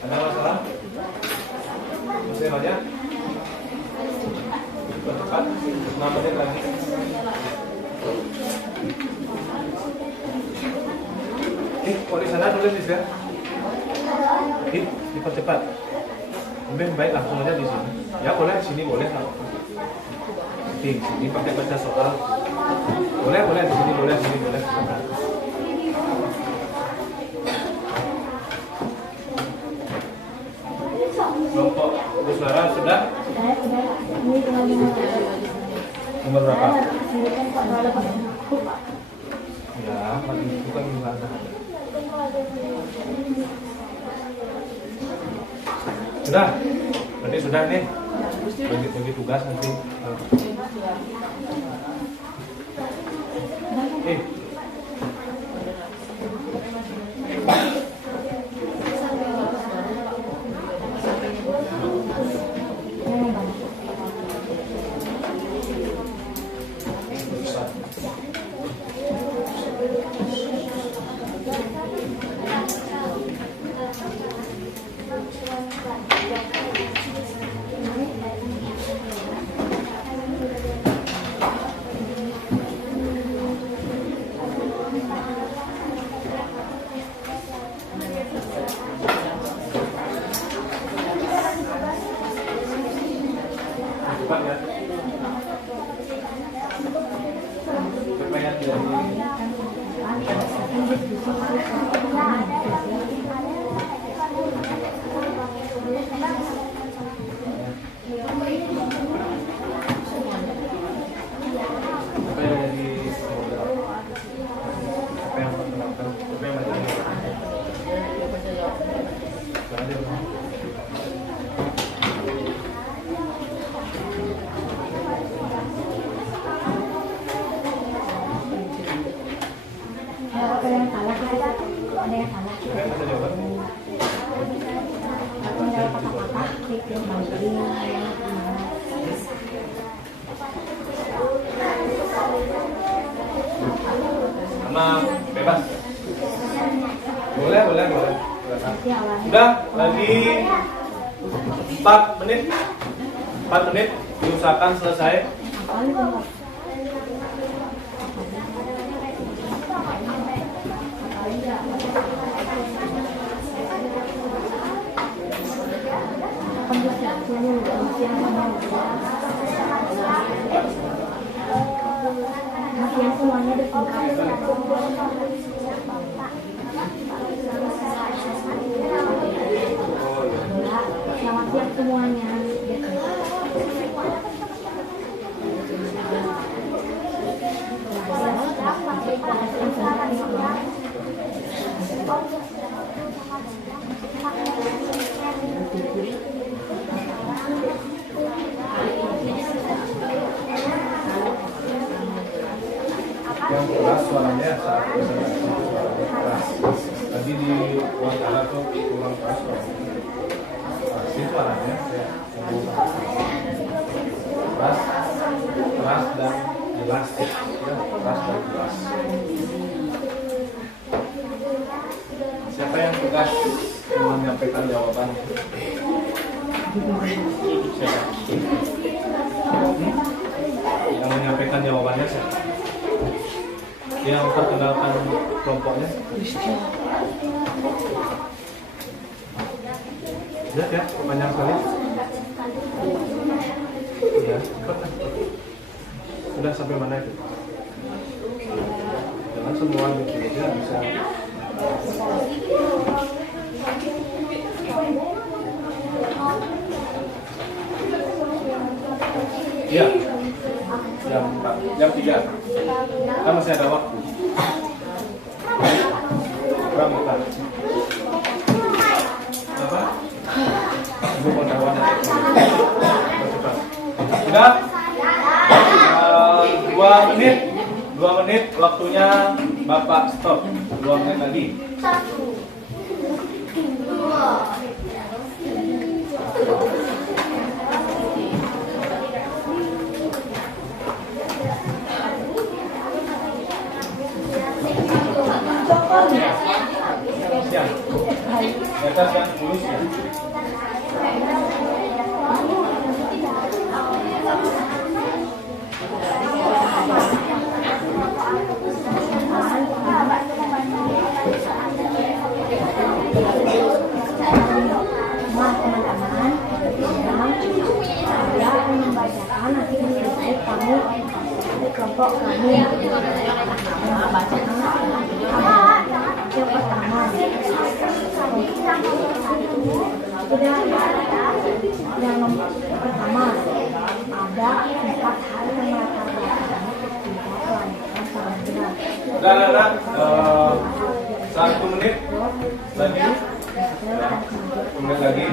ada masalah? Masih banyak? Percepat 6 menit lagi. Kok di sana tulis ya? Dipercepat. Lebih baik langsung aja di sini. Ya boleh di sini boleh. Di sini pakai baca soal. Boleh di sini boleh di sini boleh. Kelompok Bu Suara sudah? Ini tinggal Nomor berapa? nomor Ya, bukan gimana. Sudah? Berarti sudah nih. Bagi tugas nanti. Cepat ya. Apa yang jadi modal? Apa yang melakukan? Apa yang menjadi Gak ada, Bang. Ada yang salah, ada yang salah. Apa yang bisa jawab? Aku menjawab kata-kata, yang mandiri, Sama bebas. Boleh. yang Udah, lagi 4 menit. 4 menit diusahakan selesai. Kasihan semuanya disingkat. Selamat siang semuanya. Yang keras suaranya saat presentasi itu suaranya keras. Tadi di wawancara tuh kurang keras suaranya. Pasti suaranya ya keras dan jelas. Ya, keras dan jelas. Siapa yang tugas menyampaikan jawaban? Siapa? Yang menyampaikan jawabannya siapa? Yang perkenalkan kelompoknya? Lihat ya, panjang sekali. Ya, sudah sampai mana itu? Jangan semua bikin aja bisa. Iya. Jam 4, jam 3. Kan masih ada waktu. Kurang 4. Apa? Ibu mau jawab nanti. Cepat. Sudah? 2 menit. 2 menit waktunya Bapak stop. 2 menit lagi. Ya. Di atas yang lurus ya. Nah, teman-teman, sekarang saya akan membacakan nanti menyelesai kamu di kelompok kami. Yang pertama, yang pertama ada 4 hal yang melatar belakangi kelanjutan salah benar. Sudah, 1 menit lagi. 1 menit lagi.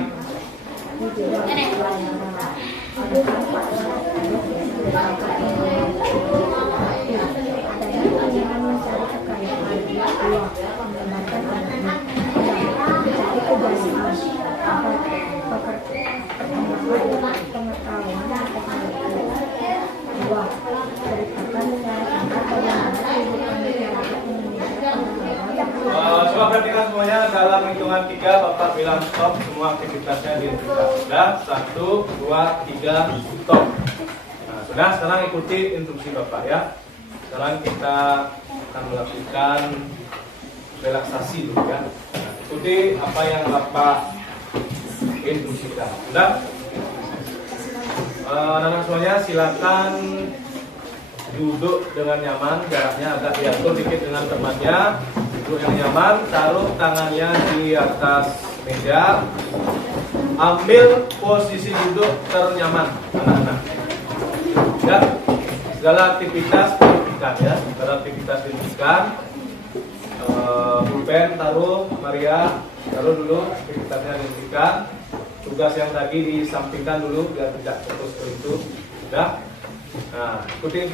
Coba perhatikan semuanya dalam hitungan 3 Bapak bilang stop, semua aktivitasnya dihentikan. Sudah, 1, 2, 3, stop. Nah, sudah, sekarang ikuti instruksi Bapak ya. Sekarang kita akan melakukan relaksasi dulu ya. Nah, ikuti apa yang Bapak instruksikan. Sudah? Anak-anak semuanya silakan duduk dengan nyaman, jaraknya agak diatur dikit dengan temannya. Duduk yang nyaman, taruh tangannya di atas meja. Ambil posisi duduk ternyaman, anak-anak. Ya, segala aktivitas dihentikan ya, segala aktivitas dihentikan. Pulpen taruh, Maria taruh dulu, aktivitasnya dihentikan. Tugas yang tadi disampingkan dulu biar tidak fokus ke itu. Udah. Nah, ikuti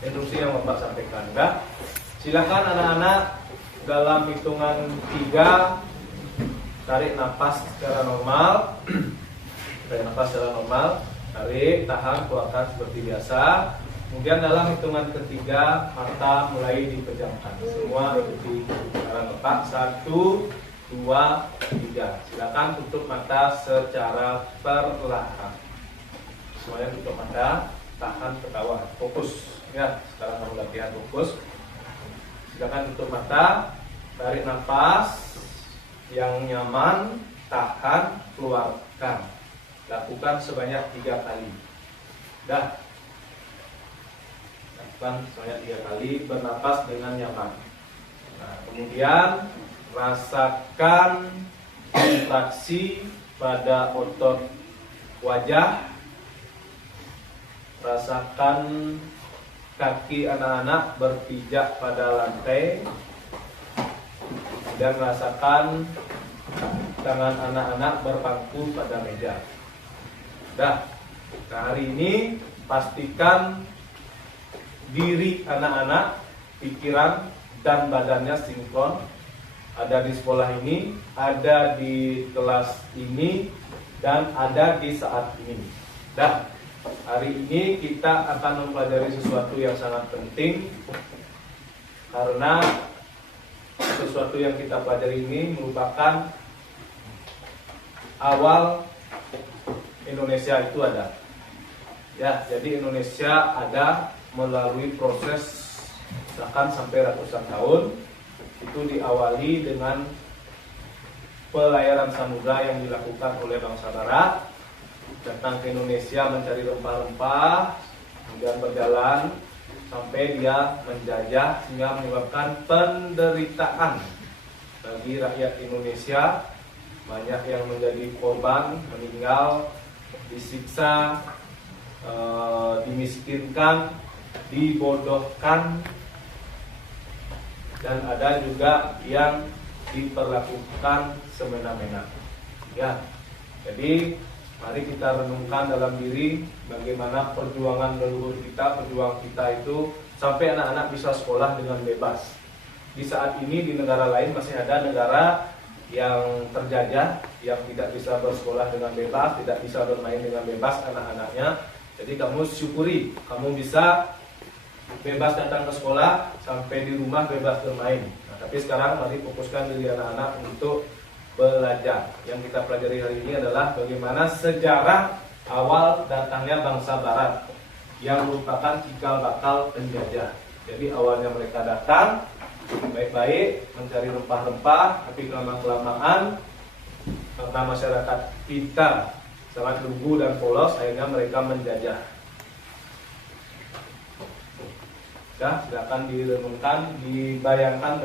instruksi yang Bapak sampaikan. Udah. Silakan anak-anak dalam hitungan 3 tarik nafas secara normal. Tarik nafas secara normal. Tarik, tahan, keluarkan seperti biasa. Kemudian dalam hitungan ketiga mata mulai dipejamkan. Semua ikuti cara Bapak. 1, 2, 3. Silakan tutup mata secara perlahan. Semuanya tutup mata, tahan ketawa, fokus. Ya, sekarang kamu latihan fokus. Silakan tutup mata, tarik nafas yang nyaman, tahan, keluarkan. Lakukan sebanyak 3 kali. Dah. Lakukan sebanyak 3 kali, bernapas dengan nyaman. Nah, kemudian rasakan kontraksi pada otot wajah. Rasakan kaki anak-anak berpijak pada lantai. Dan rasakan tangan anak-anak berpangku pada meja. Dah. Nah, hari ini pastikan diri anak-anak, pikiran dan badannya sinkron. Ada di sekolah ini, ada di kelas ini, dan ada di saat ini. Dah. Hari ini kita akan mempelajari sesuatu yang sangat penting, karena sesuatu yang kita pelajari ini merupakan awal Indonesia itu ada. Ya, jadi Indonesia ada melalui proses bahkan sampai ratusan tahun. Itu diawali dengan pelayaran samudra yang dilakukan oleh bangsa Barat. Datang ke Indonesia mencari rempah-rempah, kemudian berjalan sampai dia menjajah sehingga menyebabkan penderitaan bagi rakyat Indonesia. Banyak yang menjadi korban, meninggal, disiksa, dimiskinkan, dibodohkan, dan ada juga yang diperlakukan semena-mena. Ya, jadi mari kita renungkan dalam diri bagaimana perjuangan leluhur kita, pejuang kita itu sampai anak-anak bisa sekolah dengan bebas. Di saat ini di negara lain masih ada negara yang terjajah, yang tidak bisa bersekolah dengan bebas, tidak bisa bermain dengan bebas anak-anaknya. Jadi kamu syukuri, kamu bisa bebas datang ke sekolah, sampai di rumah bebas bermain. Nah, tapi sekarang mari fokuskan diri anak-anak untuk belajar. Yang kita pelajari hari ini adalah bagaimana sejarah awal datangnya bangsa Barat yang merupakan cikal bakal penjajah. Jadi awalnya mereka datang baik-baik mencari rempah-rempah, tapi kelamaan karena masyarakat kita sangat lugu dan polos, akhirnya mereka menjajah. Ya, silakan direnungkan, dibayangkan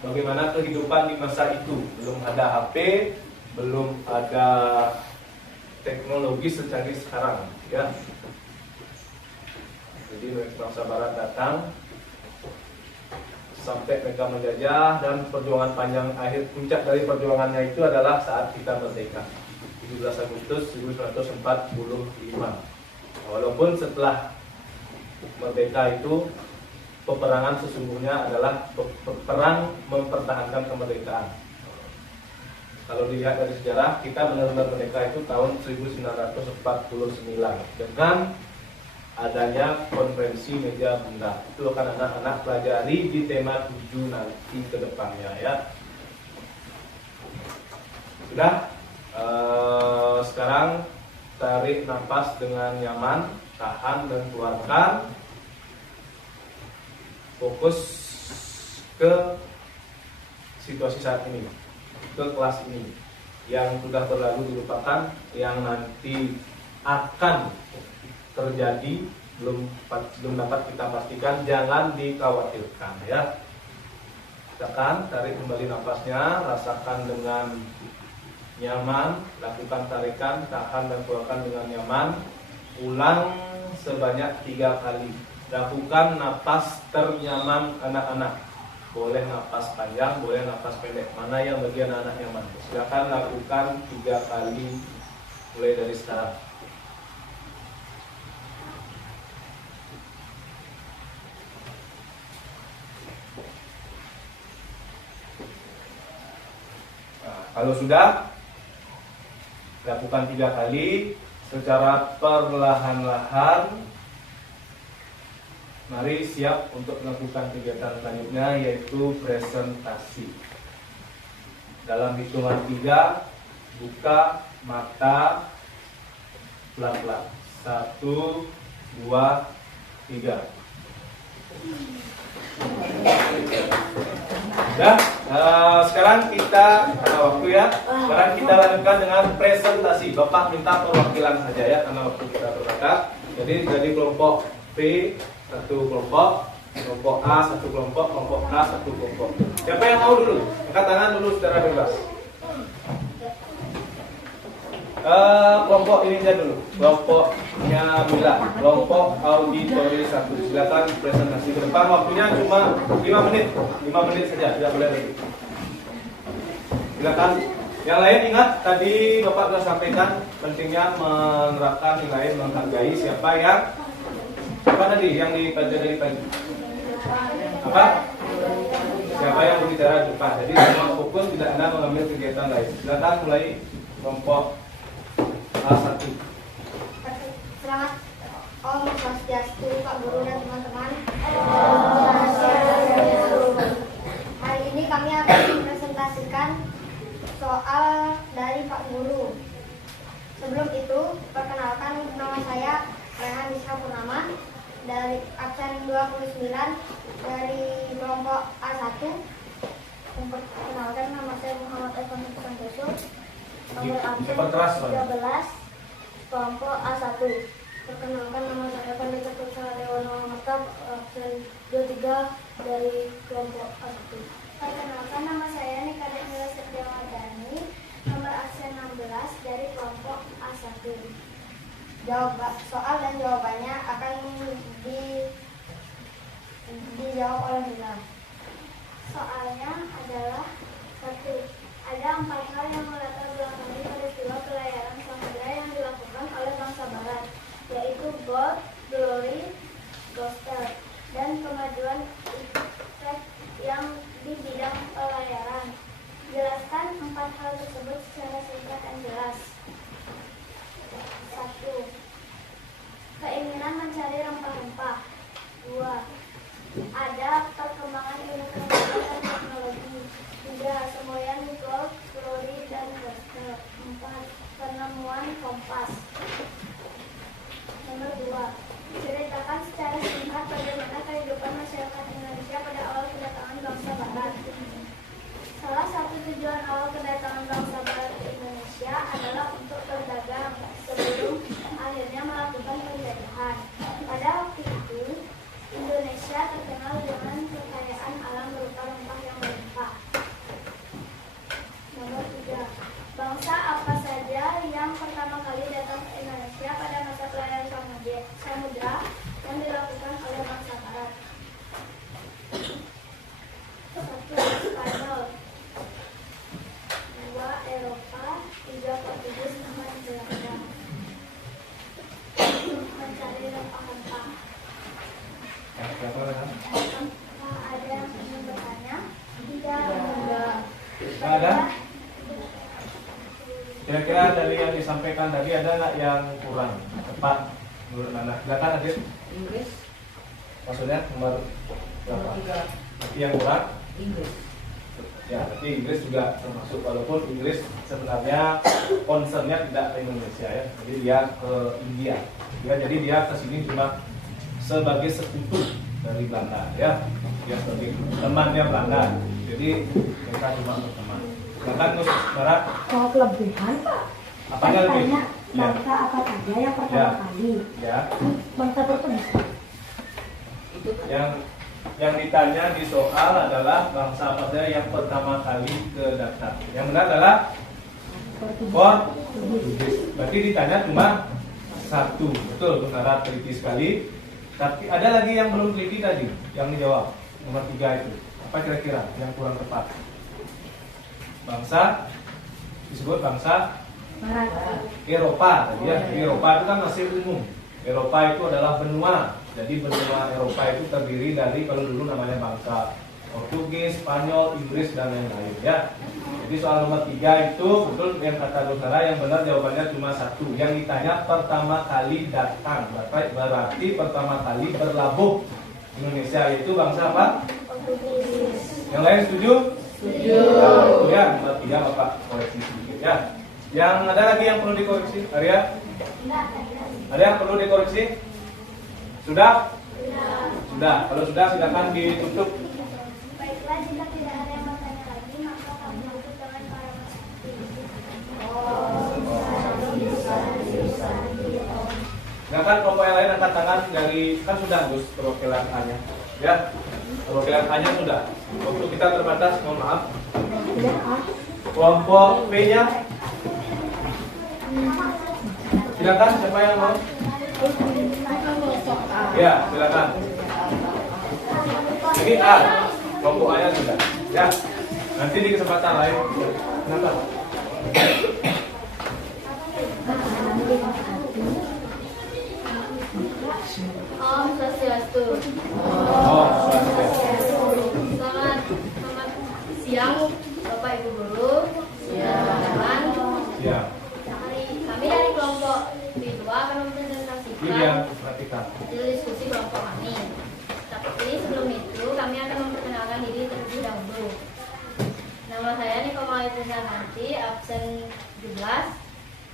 bagaimana kehidupan di masa itu. Belum ada HP, belum ada teknologi secanggih sekarang, ya. Jadi bangsa Barat datang sampai mereka menjajah, dan perjuangan panjang akhir puncak dari perjuangannya itu adalah saat kita merdeka 17 Agustus 1945. Walaupun setelah merdeka itu peperangan sesungguhnya adalah perang mempertahankan kemerdekaan. Kalau dilihat dari sejarah, kita benar-benar merdeka itu tahun 1949 dengan adanya konferensi meja bundar. Itu akan anak-anak pelajari di tema 7 nanti ke depannya, ya. Sudah. Sekarang tarik nafas dengan nyaman, tahan dan keluarkan. Fokus ke situasi saat ini, ke kelas ini. Yang sudah berlalu dilupakan, yang nanti akan terjadi belum dapat kita pastikan, jangan dikhawatirkan ya. Tekan, tarik kembali napasnya, rasakan dengan nyaman, lakukan tarikan, tahan dan keluarkan dengan nyaman. Ulang sebanyak 3 kali. Lakukan napas ternyaman anak-anak. Boleh napas panjang, boleh napas pendek. Mana yang bagi anak-anak nyaman? Silakan lakukan 3 kali mulai dari sekarang. Nah, kalau sudah, lakukan 3 kali secara perlahan-lahan. Mari siap untuk melakukan kegiatan selanjutnya, yaitu presentasi. Dalam hitungan 3, buka mata pelan-pelan. 1, 2, 3. Nah, sekarang kita karena waktu ya. Sekarang kita lanjutkan dengan presentasi. Bapak minta perwakilan saja ya, karena waktu kita terbatas. Jadi kelompok B 1 kelompok, kelompok A 1 kelompok, kelompok A 1 kelompok. Siapa yang mau dulu? Angkat tangan dulu secara bebas. Kelompok ini aja dulu. Kelompoknya Mila, kelompok auditori 1. Silakan presentasi ke depan. Waktunya cuma 5 menit. 5 menit saja, tidak boleh lebih. Silakan. Yang lain ingat, tadi Bapak sudah sampaikan pentingnya menerapkan nilai menghargai siapa tadi yang dipelajari pagi? Apa? Siapa yang berbicara depan? Jadi semua fokus, tidak ada mengambil kegiatan lain. Silakan mulai kelompok A1. Selamat Om Swastiastu, Pak Guru dan teman-teman. Hari ini kami akan mempresentasikan soal dari Pak Guru. Sebelum itu, perkenalkan nama saya Rehan Rizka Purnama dari absen 29 dari kelompok A1. Perkenalkan nama saya Muhammad Evan Santoso, nomor absen 13 kelompok A1. Perkenalkan nama saya Evan Rizka Lewono Marta, absen 23 dari kelompok A1. Perkenalkan nama saya Nikada Mila Setiawardani, nomor absen 16 dari kelompok A1. Soal dan jawabannya akan dijawab oleh Mila. Soalnya adalah 1. Ada 4 hal yang melatar belakangi peristiwa pelayaran samudera yang dilakukan oleh bangsa Barat, yaitu gold, glory, gospel, dan kemajuan efek yang di bidang pelayaran. Jelaskan 4 hal tersebut secara singkat dan jelas. 1. Keinginan mencari rempah-rempah. 2. Ada perkembangan ilmu pengetahuan dan teknologi. 3. Semboyan gold, glory, dan gospel. 4. Penemuan kompas. Nomor 2. Ceritakan secara singkat bagaimana kehidupan masyarakat Indonesia pada awal kedatangan bangsa Barat. Salah satu tujuan awal kedatangan bangsa Barat ke Indonesia adalah untuk berdagang sebelum akhirnya melakukan penjajahan. Pada waktu itu, Indonesia terkenal dengan kekayaan alam berupa rempah yang melimpah. Nomor 3. Bangsa apa saja yang pertama kali datang ke Indonesia pada masa pelayaran samudra yang dilakukan oleh bangsa Barat? 1. Spanyol. 2. Eropa. 3. Portugis. 4. Belanda. Mencari rempah-rempah. Ada yang ingin bertanya? Tidak. Ada? Kira-kira dari yang disampaikan tadi ada nggak yang kurang tepat menurut Nana? Silakan Adit. Inggris. Maksudnya nomor berapa? 3. Nanti yang kurang? Inggris. Ya, tapi Inggris juga termasuk, walaupun Inggris sebenarnya concernnya tidak ke Indonesia ya, jadi dia ke India. Ya, jadi dia ke sini cuma sebagai sekutu dari Belanda ya, dia sebagai temannya Belanda. Jadi mereka cuma berteman. Bahkan Nus Barat Kalau kelebihan, apanya lebih? Bangsa apa saja yang pertama kali? Ya. Bangsa Portugis. Yang ditanya di soal adalah bangsa apa saja yang pertama kali datang. Yang benar adalah Portugis. Berarti ditanya cuma satu. Betul, benar, teliti sekali. Tapi ada lagi yang belum teliti tadi, yang dijawab nomor 3 itu. Apa kira-kira yang kurang tepat? Bangsa disebut bangsa Eropa tadi ya. Eropa itu kan masih umum. Eropa itu adalah benua. Jadi benua Eropa itu terdiri dari, kalau dulu namanya bangsa Portugis, Spanyol, Inggris, dan lain-lain ya. Jadi soal nomor 3 itu betul yang kata Dokter, yang benar jawabannya cuma satu. Yang ditanya pertama kali datang, berarti pertama kali berlabuh Indonesia, itu bangsa apa? Portugis. Yang lain setuju? Setuju. Nah, itu ya nomor 3 Bapak koreksi sedikit ya. Yang ada lagi yang perlu dikoreksi, Arya? Ada yang perlu dikoreksi? Sudah? Sudah. Kalau sudah silakan ditutup. Baiklah, jika tidak ada yang bertanya lagi, maka kami tutup dengan para Silakan kelompok yang lain angkat tangan dari, kan sudah Gus perwakilan A-nya. Ya. Perwakilan A-nya sudah. Waktu kita terbatas, mohon maaf. Kelompok B-nya. Silakan, siapa yang mau? Ya, silakan. Ini A, kelompok A-nya sudah. Ya, nanti di kesempatan lain. Kenapa? Om Swastiastu. Oh, Selamat siang Bapak Ibu Guru, teman-teman. ya. Kami dari kelompok B2 akan Ini mempresentasikan yang perhatikan. hasil diskusi kelompok kami. Tapi sebelum itu kami akan memperkenalkan diri terlebih dahulu. Nama saya Niko Malitrisa Nanti, absen 17.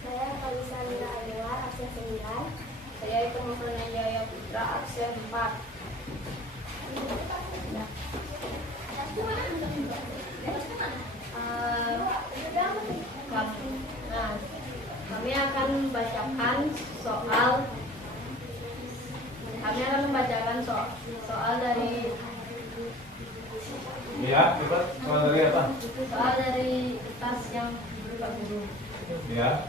Saya Kalisa Lila Anwar, absen 9. Saya Eko Maulana Jaya Putra, absen 4. Kami akan membacakan soal dari Ya, coba soal dari apa? kertas yang diberi Pak Guru. Ya,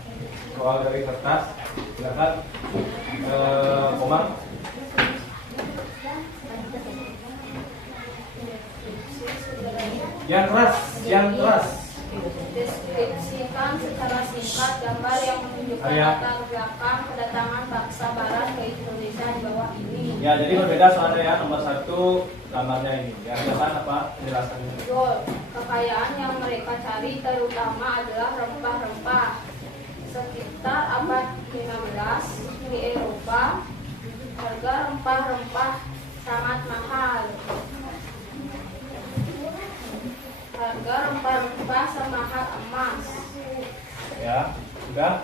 soal dari kertas. Silakan, Komang. Yang keras. Deskripsikan secara singkat gambar yang menunjukkan latar belakang kedatangan bangsa Barat ke Indonesia di bawah ini. Ya, jadi berbeda soalnya ya. Nomor 1 gambarnya ini. Ya, silakan apa penjelasannya? Betul. Kekayaan yang mereka cari terutama adalah rempah-rempah. Sekitar abad 15 di Eropa, harga rempah-rempah sangat mahal. Harga rempah-rempah semahal emas. Ya, sudah.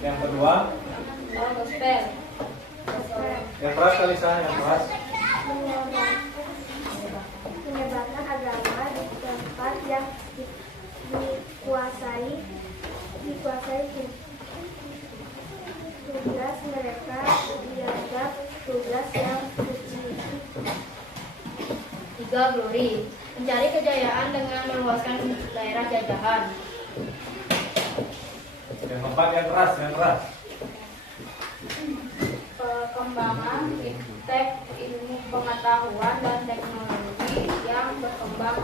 Yang kedua, Gospel. yang keras kali saya, yang keras. Menyebarkan agama di tempat yang dikuasai tugas mereka dianggap tugas yang suci. 3. Glory. Mencari kejayaan dengan meluaskan daerah jajahan. Yang keempat, yang keras. Perkembangan iptek, ilmu pengetahuan dan teknologi yang berkembang.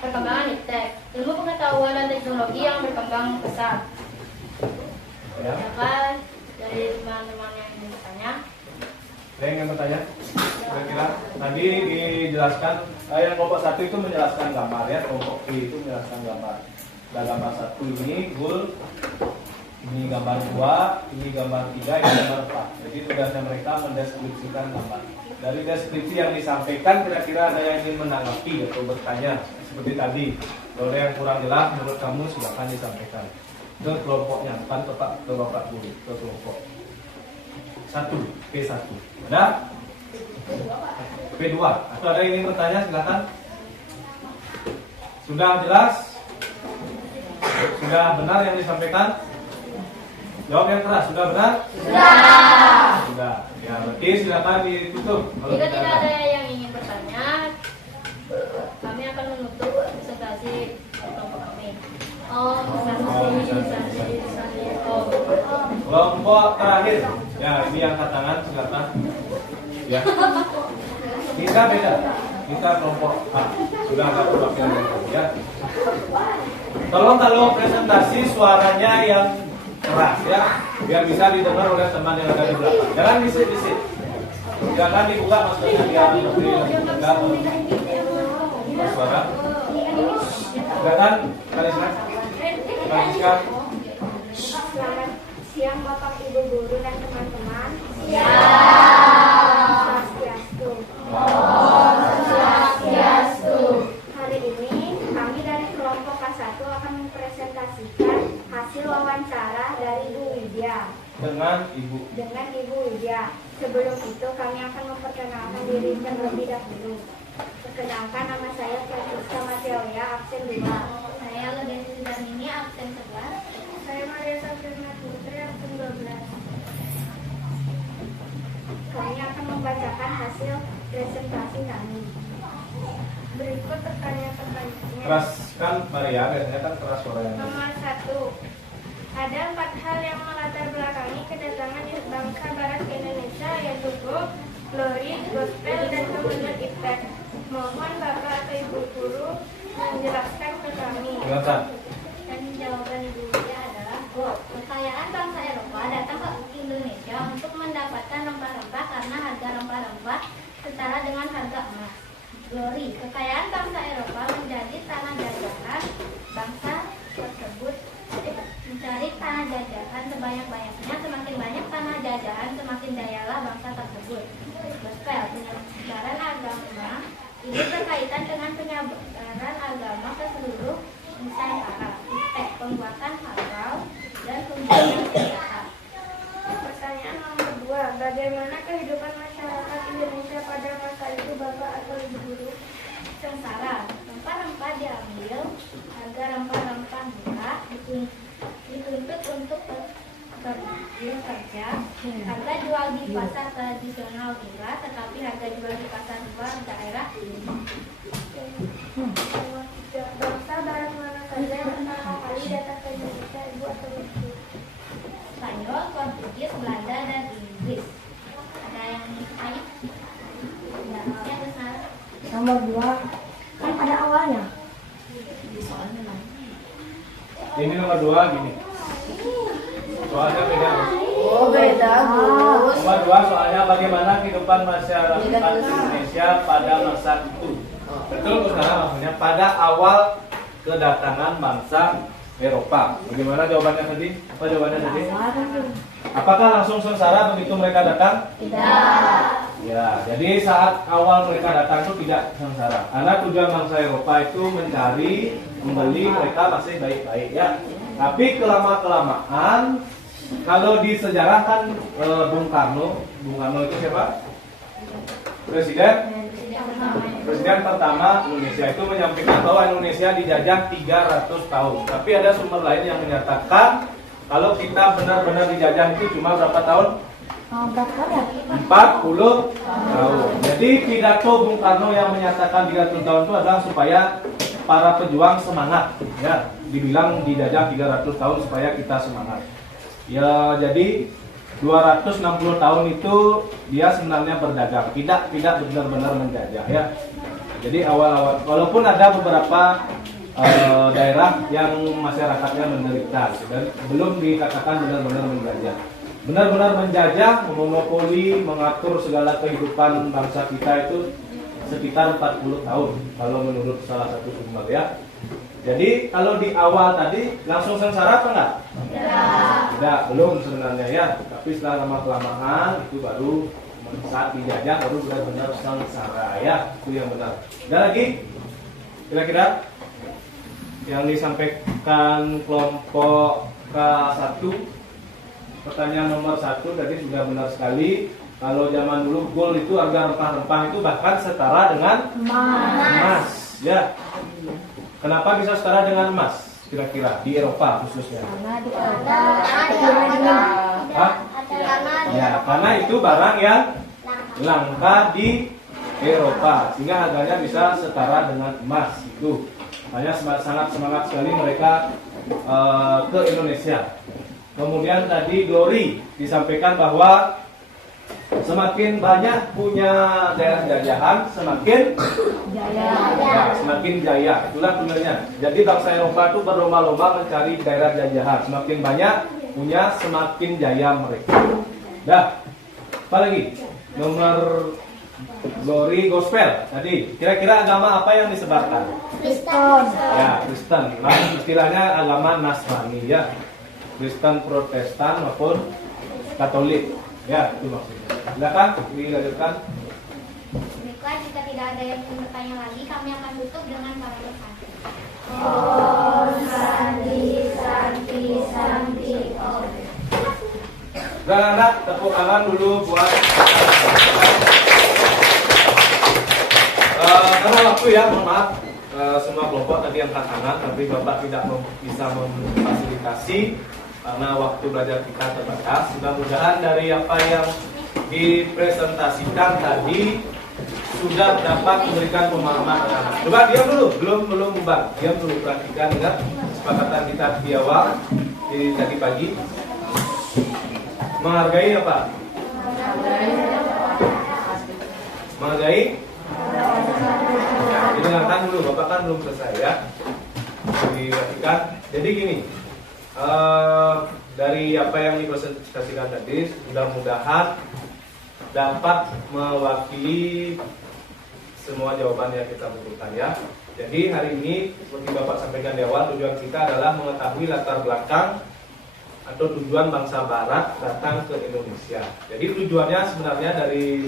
Perkembangan iptek, ilmu pengetahuan dan teknologi yang berkembang pesat. Ya. Silakan dari teman-teman yang ingin bertanya. Ada yang bertanya? Kira-kira tadi dijelaskan, yang kelompok 1 itu menjelaskan gambar ya, kelompok B itu menjelaskan gambar. Ada gambar 1 ini full, ini gambar 2, ini gambar 3, ini gambar 4. Jadi tugasnya mereka mendeskripsikan gambar. Dari deskripsi yang disampaikan, kira-kira ada yang ingin menanggapi atau bertanya seperti tadi. Kalau ada yang kurang jelas menurut kamu, silakan disampaikan ke kelompoknya, bukan ke Bapak Guru, ke kelompok 1, P1. Ada? P2. Atau ada yang ingin bertanya, silakan. Sudah jelas? Sudah benar yang disampaikan? Jawab yang keras, sudah benar? Sudah. Ya, berarti silakan ditutup. Kalau Jika tidak ada yang ingin bertanya, kami akan menutup presentasi kelompok kami. Kelompok terakhir. Ya, ini yang angkat tangan, silakan. Ya. Kita beda. Kita kelompok A. Sudah ada perwakilan ya. Tolong kalau presentasi suaranya yang keras ya, biar bisa didengar oleh teman yang ada di belakang. Jangan bisik-bisik. Jangan dibuka maksudnya biar enggak bersuara. Silakan Kalisma. Kalisma. Selamat siang Bapak Ibu guru dan teman-teman. Swastiastu. Hari ini kami dari kelompok K1 akan mempresentasikan hasil wawancara dari Bu Widya Dengan Ibu. Widya. Sebelum itu kami akan memperkenalkan diri terlebih dahulu. Perkenalkan, nama saya Francisca Mateoya, absen 2. Saya Legenda Sudarmini, absen 11. Saya Maria Safirna Putri, absen 12. Kami akan membacakan hasil presentasi kami. Berikut pertanyaan-pertanyaannya. Keraskan Maria, biasanya kan keras suaranya. Nomor 1. Ada 4 hal yang melatar belakangi kedatangan bangsa Barat ke Indonesia, yaitu Go, Glory, Gospel, dan kemudian Iptek. Mohon Bapak atau Ibu guru menjelaskan ke kami. Silakan. Dan jawaban Ibu Widya adalah kekayaan bangsa Eropa datang ke Indonesia untuk mendapatkan rempah-rempah karena harga rempah-rempah setara dengan harga emas. Glory, kekayaan bangsa Eropa menjadi tanah jajahan bangsa tersebut mencari tanah jajahan sebanyak-banyaknya, semakin banyak tanah jajahan semakin dayalah bangsa tersebut. Gospel, penyebaran agama ini berkaitan dengan penyebaran agama ke seluruh Nusantara. Iptek, pembuatan harau dan pembuatan senjata. Pertanyaan nomor 2. Bagaimana kehidupan masyarakat Indonesia pada masa itu, Bapak atau Ibu guru? Sengsara, rempah-rempah diambil, harga rempah-rempah murah, dituntut untuk bekerja, harga jual di pasar tradisional murah, tetapi harga jual di pasar luar daerah tinggi. Bangsa Barat mana saja yang pertama kali datang ke Indonesia, Ibu atau Ibu? Spanyol, Portugis, Belanda, dan Inggris. Ada yang lain? Ya, besar. Nomor 2 kan ada awalnya. Ini nomor 2 gini. Soalnya beda. Oh beda Gus. Nomor 2 soalnya bagaimana kehidupan masyarakat Indonesia pada masa itu. Betul Ustaz, maksudnya pada awal kedatangan bangsa Eropa. Bagaimana jawabannya tadi? Apa jawabannya tadi? Apakah langsung sengsara begitu mereka datang? Tidak. Ya, jadi saat awal mereka datang itu tidak sengsara. Karena tujuan bangsa Eropa itu mencari, membeli, mereka masih baik-baik ya. Tapi kelama-kelamaan, kalau di sejarah kan Bung Karno itu siapa? Presiden pertama Indonesia itu menyampaikan bahwa Indonesia dijajah 300 tahun. Tapi ada sumber lain yang menyatakan kalau kita benar-benar dijajah itu cuma berapa tahun? Berapa ya? 40 tahun. Jadi pidato Bung Karno yang menyatakan 300 tahun itu adalah supaya para pejuang semangat. Ya, dibilang dijajah 300 tahun supaya kita semangat. Ya, jadi 260 tahun itu dia sebenarnya berdagang, tidak benar-benar menjajah ya. Jadi awal-awal, walaupun ada beberapa daerah yang masyarakatnya menderita dan belum dikatakan benar-benar menjajah. Benar-benar menjajah, memonopoli, mengatur segala kehidupan bangsa kita itu sekitar 40 tahun kalau menurut salah satu sumber ya. Jadi kalau di awal tadi langsung sengsara apa enggak? Tidak, belum sebenarnya ya. Tapi setelah lama-kelamaan itu baru saat dijajah baru benar-benar sengsara ya. Itu yang benar. Ada lagi? Kira-kira yang disampaikan kelompok K1, pertanyaan nomor 1 tadi sudah benar sekali. Kalau zaman dulu gold itu harga rempah-rempah itu bahkan setara dengan emas. Ya. Kenapa bisa setara dengan emas? kira-kira di Eropa khususnya? Karena di Eropa Hah? Ya, karena itu barang yang langka di Eropa sehingga harganya bisa setara dengan emas itu. Makanya sangat semangat sekali mereka ke Indonesia. Kemudian tadi Glory disampaikan bahwa semakin banyak punya daerah jajahan, semakin ya, semakin jaya. Itulah tujuannya. Jadi bangsa Eropa itu berlomba-lomba mencari daerah jajahan. Semakin banyak punya, semakin jaya mereka. Dah, apa lagi? Nomor Glory Gospel. Tadi, kira-kira agama apa yang disebarkan? Kristen. Ya, Kristen. Nah, istilahnya agama Nasrani ya. Kristen, Protestan maupun Katolik. Ya, itu maksudnya. Silakan dilanjutkan. Baiklah, jika tidak ada yang ingin bertanya lagi, kami akan tutup dengan para bersanti. Dan anak tepuk tangan dulu buat karena waktu ya, mohon maaf semua kelompok tadi angkat tangan, tapi Bapak tidak bisa memfasilitasi karena waktu belajar kita terbatas. Mudah-mudahan dari apa yang dipresentasikan tadi sudah dapat memberikan pemahaman anak-anak. Coba diam dulu, belum bubar. Diam dulu, perhatikan, ingat kesepakatan kita di awal di tadi pagi. Menghargai apa? Menghargai? Ya, didengarkan dulu, Bapak kan belum selesai ya. Diperhatikan. Jadi gini, dari apa yang dipresentasikan tadi, mudah-mudahan dapat mewakili semua jawaban yang kita butuhkan ya. Jadi hari ini seperti Bapak sampaikan di awal, tujuan kita adalah mengetahui latar belakang atau tujuan bangsa Barat datang ke Indonesia. Jadi tujuannya sebenarnya dari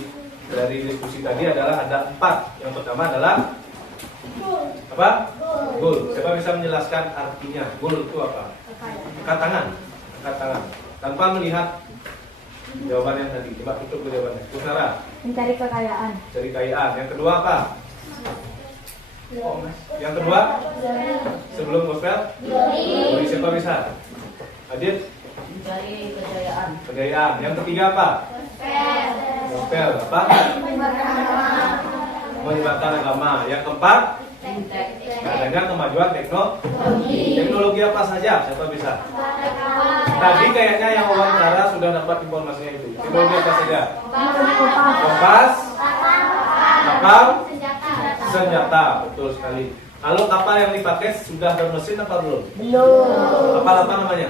diskusi tadi adalah ada 4. Yang pertama adalah apa? Goal. Siapa bisa menjelaskan artinya? Goal itu apa? Angkat tangan. Angkat tangan. Tanpa melihat jawaban yang tadi. Coba tutup jawabannya. Pusara. Mencari kekayaan. Cari kekayaan. Yang kedua apa? Yang kedua? Sebelum gospel? Glory. Siapa bisa? Adit? Mencari kejayaan. Kejayaan. Yang ketiga apa? Gospel. Apa? Menyebarkan agama. Yang keempat? Adanya kemajuan teknologi. Teknologi apa saja? Siapa bisa? Tadi kayaknya yang wawancara sudah dapat informasinya itu. Teknologi apa saja? Kompas, kapal, senjata. Betul sekali. Kalau kapal yang dipakai sudah bermesin apa belum? Belum. Kapal apa namanya?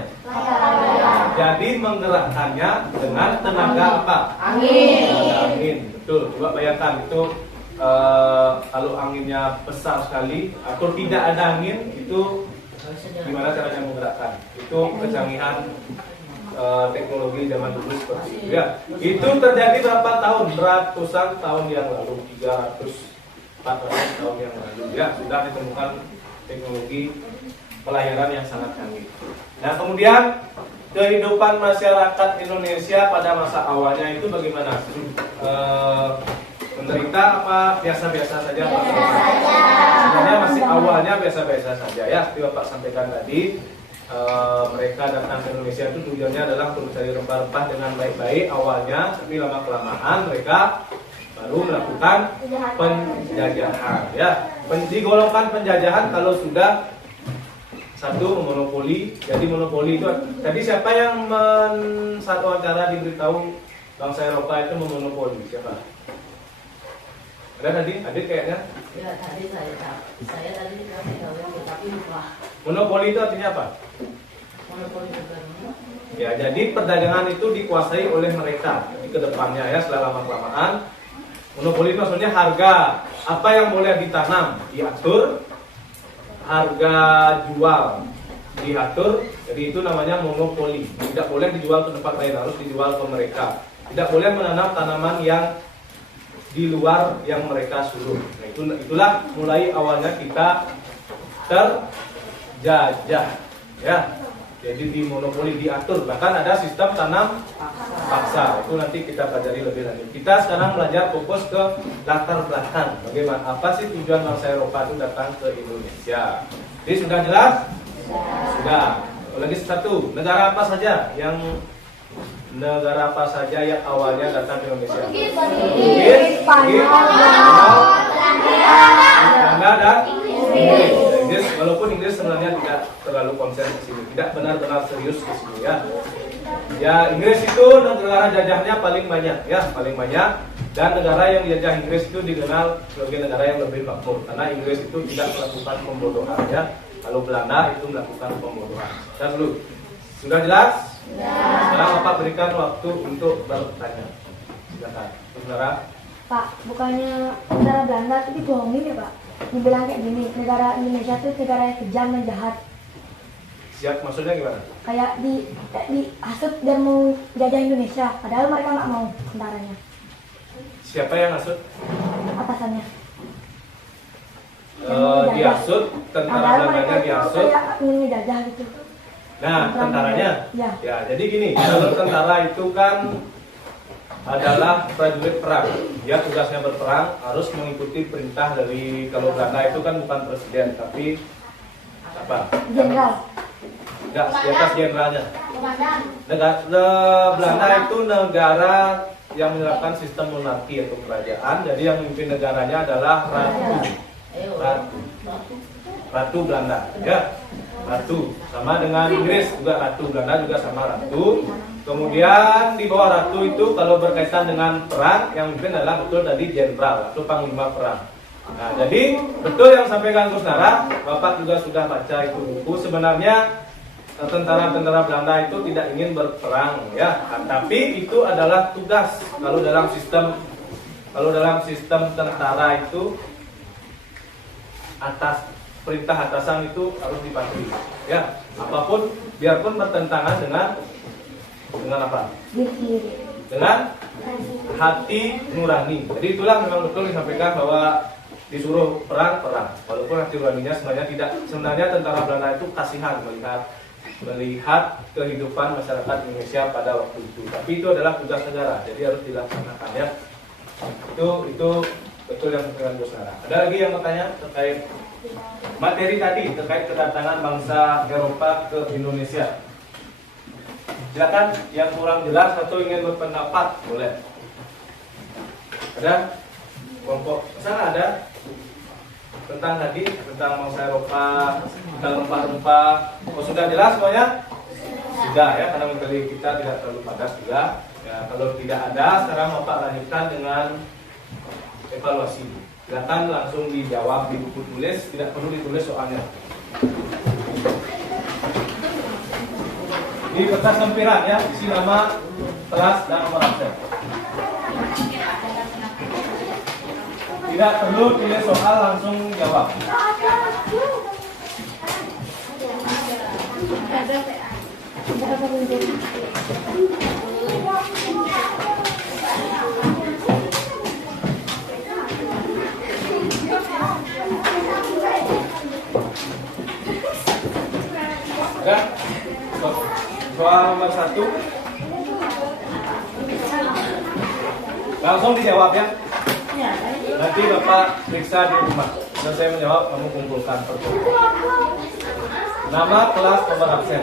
Jadi menggerakkannya dengan tenaga apa? Angin. Tenaga angin. Betul. Coba bayangkan itu kalau anginnya besar sekali atau tidak ada angin, itu gimana caranya menggerakkan? Itu kecanggihan teknologi zaman dulu seperti itu ya. Itu terjadi berapa tahun? Ratusan tahun yang lalu, 300-400 tahun yang lalu ya, sudah ditemukan teknologi pelayaran yang sangat canggih. Nah, kemudian kehidupan masyarakat Indonesia pada masa awalnya itu bagaimana? Menderita apa biasa-biasa saja? Sebenarnya masih awalnya biasa-biasa saja ya. Seperti Bapak sampaikan tadi, mereka datang ke Indonesia itu tujuannya adalah mencari rempah-rempah dengan baik-baik awalnya, tapi lama-kelamaan mereka baru melakukan penjajahan ya. Digolongkan penjajahan kalau sudah satu monopoli. Jadi monopoli itu tadi siapa yang satu acara diberitahu bangsa Eropa itu memonopoli? Siapa? Ada tadi? Adit kayaknya? Ya, tadi saya tadi dikasih tahu tapi lupa. Monopoli itu artinya apa? Monopoli negara. Ya, jadi perdagangan itu dikuasai oleh mereka di kedepannya ya, setelah lama-kelamaan. Monopoli itu maksudnya harga apa yang boleh ditanam diatur, harga jual diatur, jadi itu namanya monopoli. Tidak boleh dijual ke tempat lain, harus dijual ke mereka. Tidak boleh menanam tanaman yang di luar yang mereka suruh. Nah, itulah mulai awalnya kita terjajah ya. Jadi di monopoli diatur, bahkan ada sistem tanam paksa. Itu nanti kita pelajari lebih lanjut. Kita sekarang belajar fokus ke latar belakang. Bagaimana, apa sih tujuan bangsa Eropa itu datang ke Indonesia? Jadi sudah jelas Sudah. Lagi satu, negara apa saja yang awalnya datang ke Indonesia? Inggris, Belanda dan Inggris. Walaupun Inggris sebenarnya tidak terlalu konsen di sini, tidak benar-benar serius di sini ya. Ya, Inggris itu negara jajahnya paling banyak ya, paling banyak. Dan negara yang dijajah Inggris itu dikenal sebagai negara yang lebih makmur karena Inggris itu tidak melakukan pembodohan ya. Kalau Belanda itu melakukan pembodohan. Dan dulu sudah jelas? Sekarang Bapak berikan waktu untuk bertanya. Silakan, saudara. Pak, bukannya negara Belanda itu dibohongin ya Pak? Dibilang kayak gini, negara Indonesia itu negara yang kejam dan jahat. Siap, maksudnya gimana? Kayak dihasut dan mau jajah Indonesia, padahal mereka nggak mau tentaranya, Siapa yang hasut? atasannya. Dihasut, Padahal mereka tentara-tentaranya itu dihasut. kayak ingin ngejajah gitu. Nah, tentaranya? Ya. Ya, jadi gini, kalau tentara itu kan adalah prajurit perang. Dia tugasnya berperang, harus mengikuti perintah dari, kalau Belanda itu kan bukan presiden, tapi apa? Jenderal. Enggak, di atas jenderalnya. Belanda itu negara yang menerapkan sistem monarki atau kerajaan. Jadi yang memimpin negaranya adalah ratu Belanda, ya. Ratu sama dengan Inggris juga ratu, Belanda juga sama ratu. Kemudian di bawah ratu itu kalau berkaitan dengan perang yang memimpin adalah betul tadi jenderal atau panglima perang. Nah, jadi betul yang sampaikan Gus Nara, Bapak juga sudah baca itu buku. Sebenarnya tentara-tentara Belanda itu tidak ingin berperang ya, tapi itu adalah tugas. Kalau dalam sistem tentara itu atas perintah atasan itu harus dipatuhi ya, apapun biarpun bertentangan dengan apa? Dengan hati nurani. Jadi itulah memang betul disampaikan bahwa disuruh perang, walaupun hati nuraninya sebenarnya tentara Belanda itu kasihan melihat kehidupan masyarakat Indonesia pada waktu itu. Tapi itu adalah tugas negara, jadi harus dilaksanakan ya. Itu betul yang disampaikan Gus Nara. Ada lagi yang bertanya terkait materi tadi terkait kedatangan bangsa Eropa ke Indonesia? Silakan yang kurang jelas atau ingin berpendapat boleh. Ada? Kelompok sana ada tentang tadi tentang bangsa Eropa, tentang rempah-rempah. Oh, sudah jelas semuanya? Sudah ya, karena materi kita tidak terlalu padat juga. Ya, kalau tidak ada, sekarang Bapak lanjutkan dengan evaluasi. Silakan langsung dijawab di buku tulis, tidak perlu ditulis soalnya. Di kertas lempiran ya, isi nama, kelas dan nomor absen. Tidak perlu tulis soal, langsung jawab. Ya, soal nomor 1 langsung dijawab ya. Nanti Bapak periksa di rumah. Selesai menjawab, kamu kumpulkan pertanyaan. Nama, kelas, nomor absen.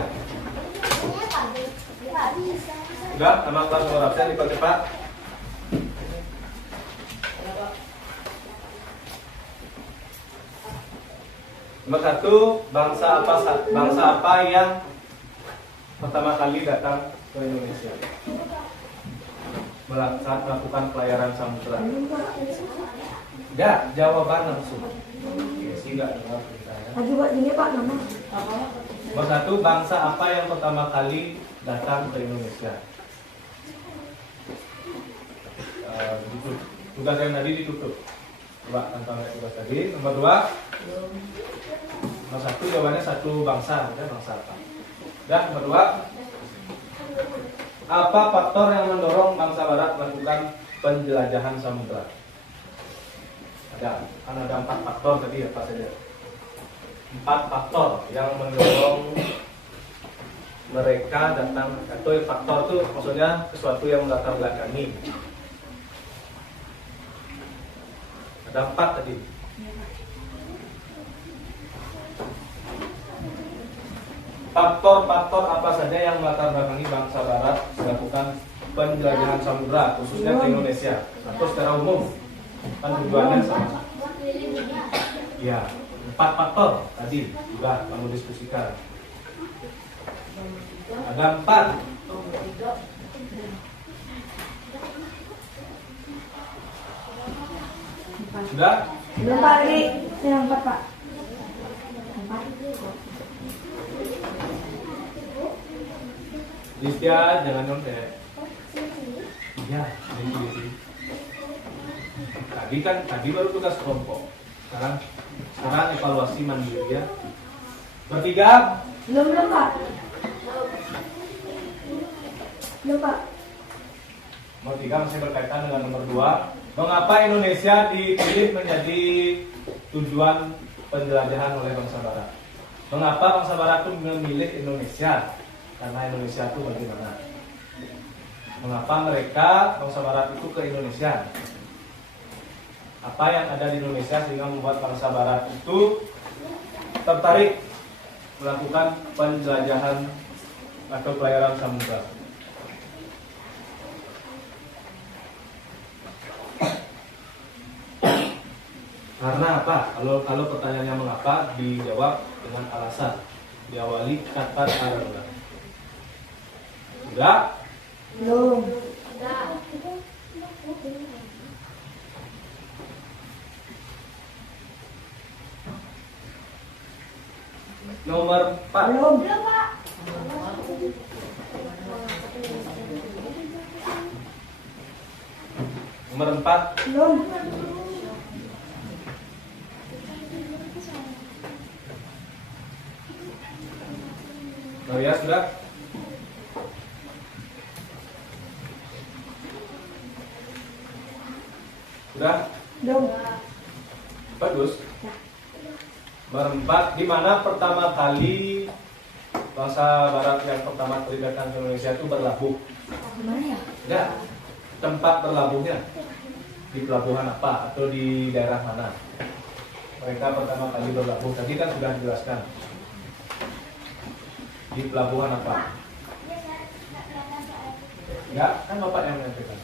Sudah, nama, kelas, nomor absen dipercepat. Nomor 1, bangsa apa yang pertama kali datang ke Indonesia saat melakukan pelayaran samudera? Tidak, jawaban langsung. Tidak dengar ceritanya. Lagi buat gini Pak, nama. Nomor 1, bangsa apa yang pertama kali datang ke Indonesia? Tugas yang tadi ditutup. Coba tentang tugas tadi. Nomor 2, nomor 1 jawabannya satu bangsa, ya, bangsa apa? Dan nomor 2, apa faktor yang mendorong bangsa Barat melakukan penjelajahan samudera? Ada 4 faktor tadi apa saja? 4 faktor yang mendorong mereka datang, atau faktor itu maksudnya sesuatu yang melatar belakangi. Ada 4 tadi. faktor-faktor apa saja yang melatar belakangi bangsa Barat melakukan penjelajahan samudra khususnya ke Indonesia atau secara umum kan tujuannya sama. Ya, 4 faktor tadi juga kamu diskusikan. Ada 4. Sudah? Belum Pak, lagi yang 4 Pak. Listia, jangan nyontek. Iya, ini. Tadi baru tugas kelompok. Sekarang evaluasi mandiri ya. Bertiga. Belum Pak. Belum Pak. Nomor 3 masih berkaitan dengan nomor 2. Mengapa Indonesia dipilih menjadi tujuan penjelajahan oleh bangsa Barat? Mengapa bangsa Barat itu memilih Indonesia? Karena Indonesia itu bagaimana? Mengapa mereka bangsa Barat itu ke Indonesia? Apa yang ada di Indonesia sehingga membuat bangsa Barat itu tertarik melakukan penjelajahan atau pelayaran samudra? Karena apa? Kalau pertanyaannya mengapa, dijawab dengan alasan. Diawali kata karena. Sudah? Belum. Nomor 4. Belum. Nomor 4. Belum. Oh ya, sudah? Sudah? Belum. Bagus. Nomor 4, di mana pertama kali bangsa Barat yang pertama kali datang ke Indonesia itu berlabuh? Gimana ya? Ya, tempat berlabuhnya di pelabuhan apa atau di daerah mana? Mereka pertama kali berlabuh. Tadi kan sudah dijelaskan. Di pelabuhan apa? Ya, kan Bapak yang menyampaikan.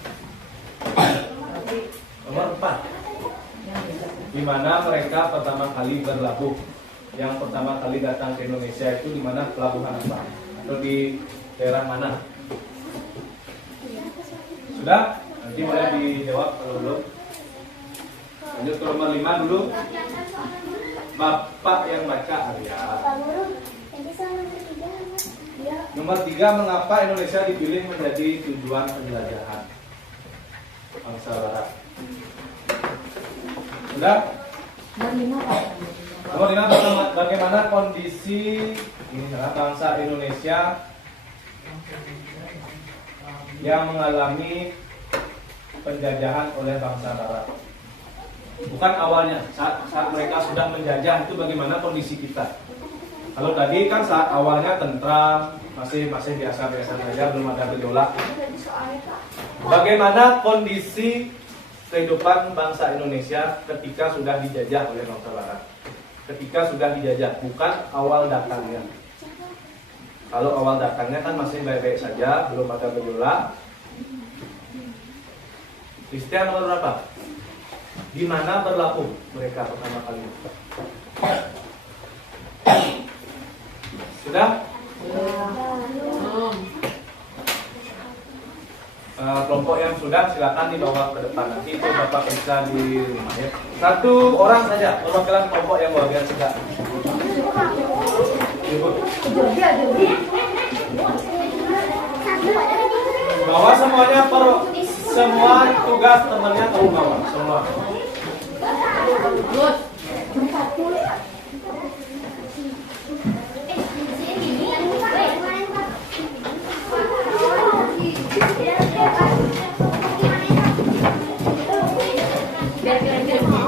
Nomor 4. Di mana mereka pertama kali berlabuh? Yang pertama kali datang ke Indonesia itu di mana, pelabuhan apa? Atau di daerah mana? Sudah? Nanti boleh dijawab kalau belum. Lanjut ke nomor 5 dulu. Bapak yang baca Arya. Nomor 3, mengapa Indonesia dipilih menjadi tujuan penjelajahan bangsa Barat? Sudah? Nomor 5 Pak. Nomor 5, bagaimana kondisi bangsa Indonesia yang mengalami penjajahan oleh bangsa Barat? Bukan awalnya, saat mereka sudah menjajah itu bagaimana kondisi kita? Kalau tadi kan saat awalnya tentram, masih biasa-biasa saja, belum ada gejolak. Bagaimana kondisi kehidupan bangsa Indonesia ketika sudah dijajah oleh bangsa Barat? Ketika sudah dijajah, bukan awal datangnya. Kalau awal datangnya kan masih baik-baik saja, belum ada gejolak. Listia nomor berapa? Di mana berlabuh mereka pertama kali? Sudah? Kelompok yang sudah silakan dibawa ke depan. Nanti itu Bapak bisa di rumah ya. 1 orang saja perwakilan kelompok yang bagian sudah. Bawa semuanya semua tugas temannya kamu bawa semua.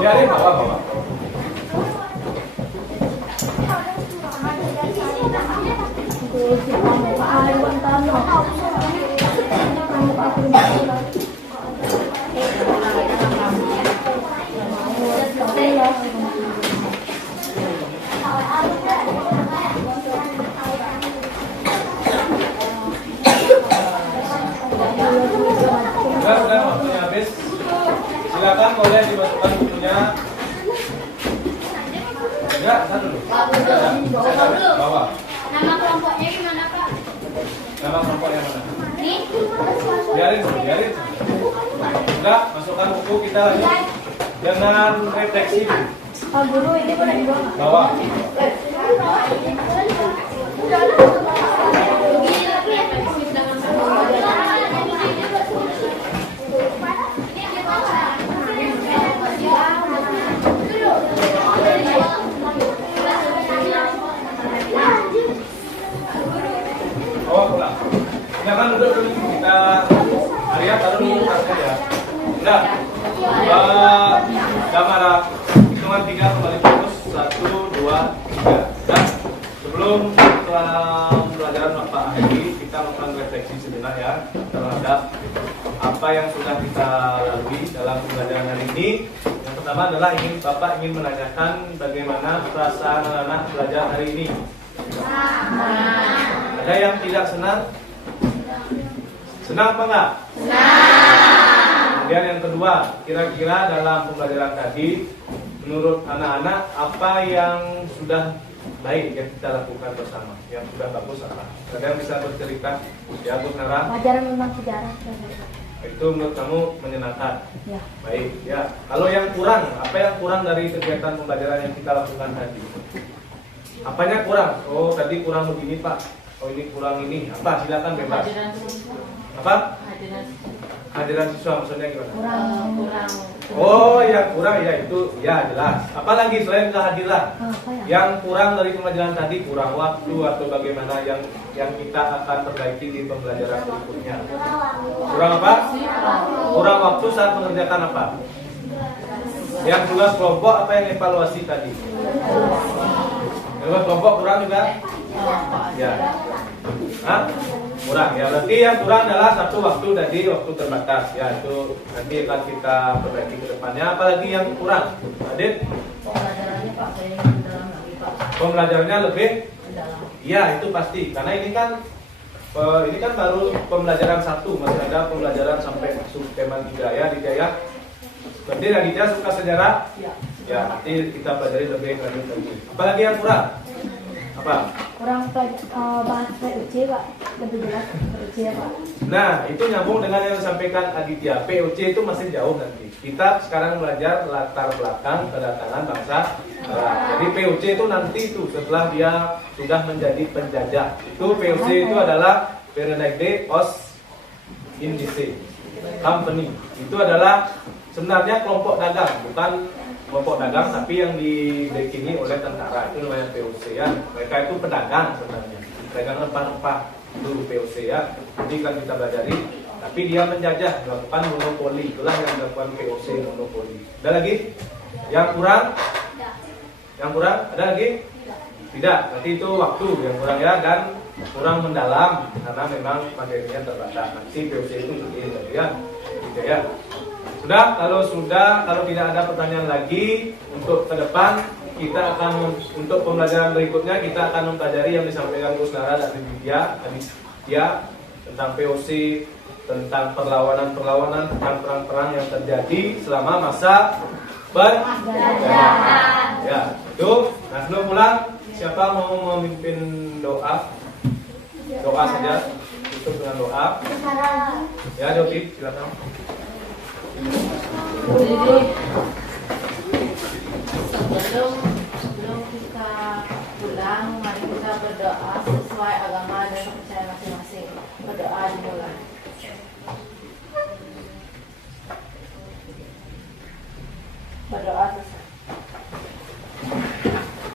Biarin bawa. boleh dimasukkan bukunya. Ya, satu dulu. Bawa. Nama kelompoknya gimana Pak? Nama kelompoknya mana? Nih? Biarin. Udah, masukkan buku kita lagi. Jangan refleksi. Pak Guru, ini boleh dibawa nggak? Bawa. Bawa pulang. Jangan duduk dulu, kita Arya taruh dulu tasnya ya. Udah. Gak marah. Hitungan 3 kembali fokus. 1, 2, 3. Dan sebelum pelajaran Bapak akhiri, kita melakukan refleksi sejenak ya terhadap apa yang sudah kita lalui dalam pembelajaran hari ini. Yang pertama adalah Bapak ingin menanyakan bagaimana perasaan anak-anak belajar hari ini. Ada yang tidak senang? Senang apa enggak? Kemudian yang kedua, kira-kira dalam pembelajaran tadi, menurut anak-anak apa yang sudah baik yang kita lakukan bersama, yang sudah bagus apa? Ada yang bisa bercerita? Ya, Bu Nara. Pelajaran tentang sejarah. Itu menurut kamu menyenangkan? Ya. Baik, ya. Kalau yang kurang, apa yang kurang dari kegiatan pembelajaran yang kita lakukan tadi? Apanya kurang? Oh, tadi kurang begini Pak. Oh, ini kurang ini. Apa? Silakan bebas. Hadiran siswa. Apa? Hadiran Hadiran siswa maksudnya gimana? kurang. Oh, yang kurang ya itu ya jelas. Apalagi selain kehadiran? Apa ya? Yang kurang dari pembelajaran tadi kurang waktu atau bagaimana yang kita akan perbaiki di pembelajaran berikutnya? Kurang apa? Kurang waktu saat mengerjakan apa? Yang tugas kelompok apa yang evaluasi tadi? Tugas kelompok kurang juga? Ya. Hah? Kurang ya. Berarti yang kurang adalah satu waktu tadi, waktu terbatas ya. Itu nanti akan kita perbaiki ke depannya. Apalagi yang kurang? Adit? Pembelajarannya Pak, saya ingin mendalam lagi Pak. Pembelajarannya lebih? Mendalam. Iya, itu pasti. Karena ini kan baru pembelajaran 1, masih ada pembelajaran sampai masuk tema 3 ya, Aditya ya. Berarti Aditya suka sejarah? Ya. Ya, nanti kita pelajari lebih lanjut lagi. Apalagi yang kurang? Apa? Kurang bahas PUC Pak, lebih jelas PUC ya Pak. Nah, itu nyambung dengan yang disampaikan Aditya. POC itu masih jauh nanti. Kita sekarang belajar latar belakang kedatangan bangsa Arab. Jadi POC itu nanti itu setelah dia sudah menjadi penjajah. Itu POC itu adalah Verenigde Oost-Indische Company. Itu adalah sebenarnya kelompok dagang, bukan kelompok dagang tapi yang dibekini oleh tentara. Itu namanya POC ya. Mereka itu pedagang sebenarnya, pedagang rempah-rempah itu POC ya. Jadi kan kita pelajari. Tapi dia menjajah, melakukan monopoli. Itulah yang dilakukan POC, monopoli. Ada lagi? Yang kurang? Yang kurang? Ada lagi? Tidak. Nanti itu waktu yang kurang ya, dan kurang mendalam karena memang materinya terbatas. Nanti POC itu gitu ya. Gitu ya. Kalau tidak ada pertanyaan lagi untuk ke depan, kita akan untuk pembelajaran berikutnya kita akan mempelajari yang disampaikan Gus Nara dan Aditya tentang POC, tentang perlawanan-perlawanan, tentang perang-perang yang terjadi selama masa penjajahan. Ya, itu. Nah, sebelum pulang, siapa mau memimpin doa? Doa saja, tutup dengan doa. Ya, Jopit, silakan. Jadi sebelum kita pulang, mari kita berdoa sesuai agama dan kepercayaan masing-masing. Berdoa dimulai. Berdoa selesai.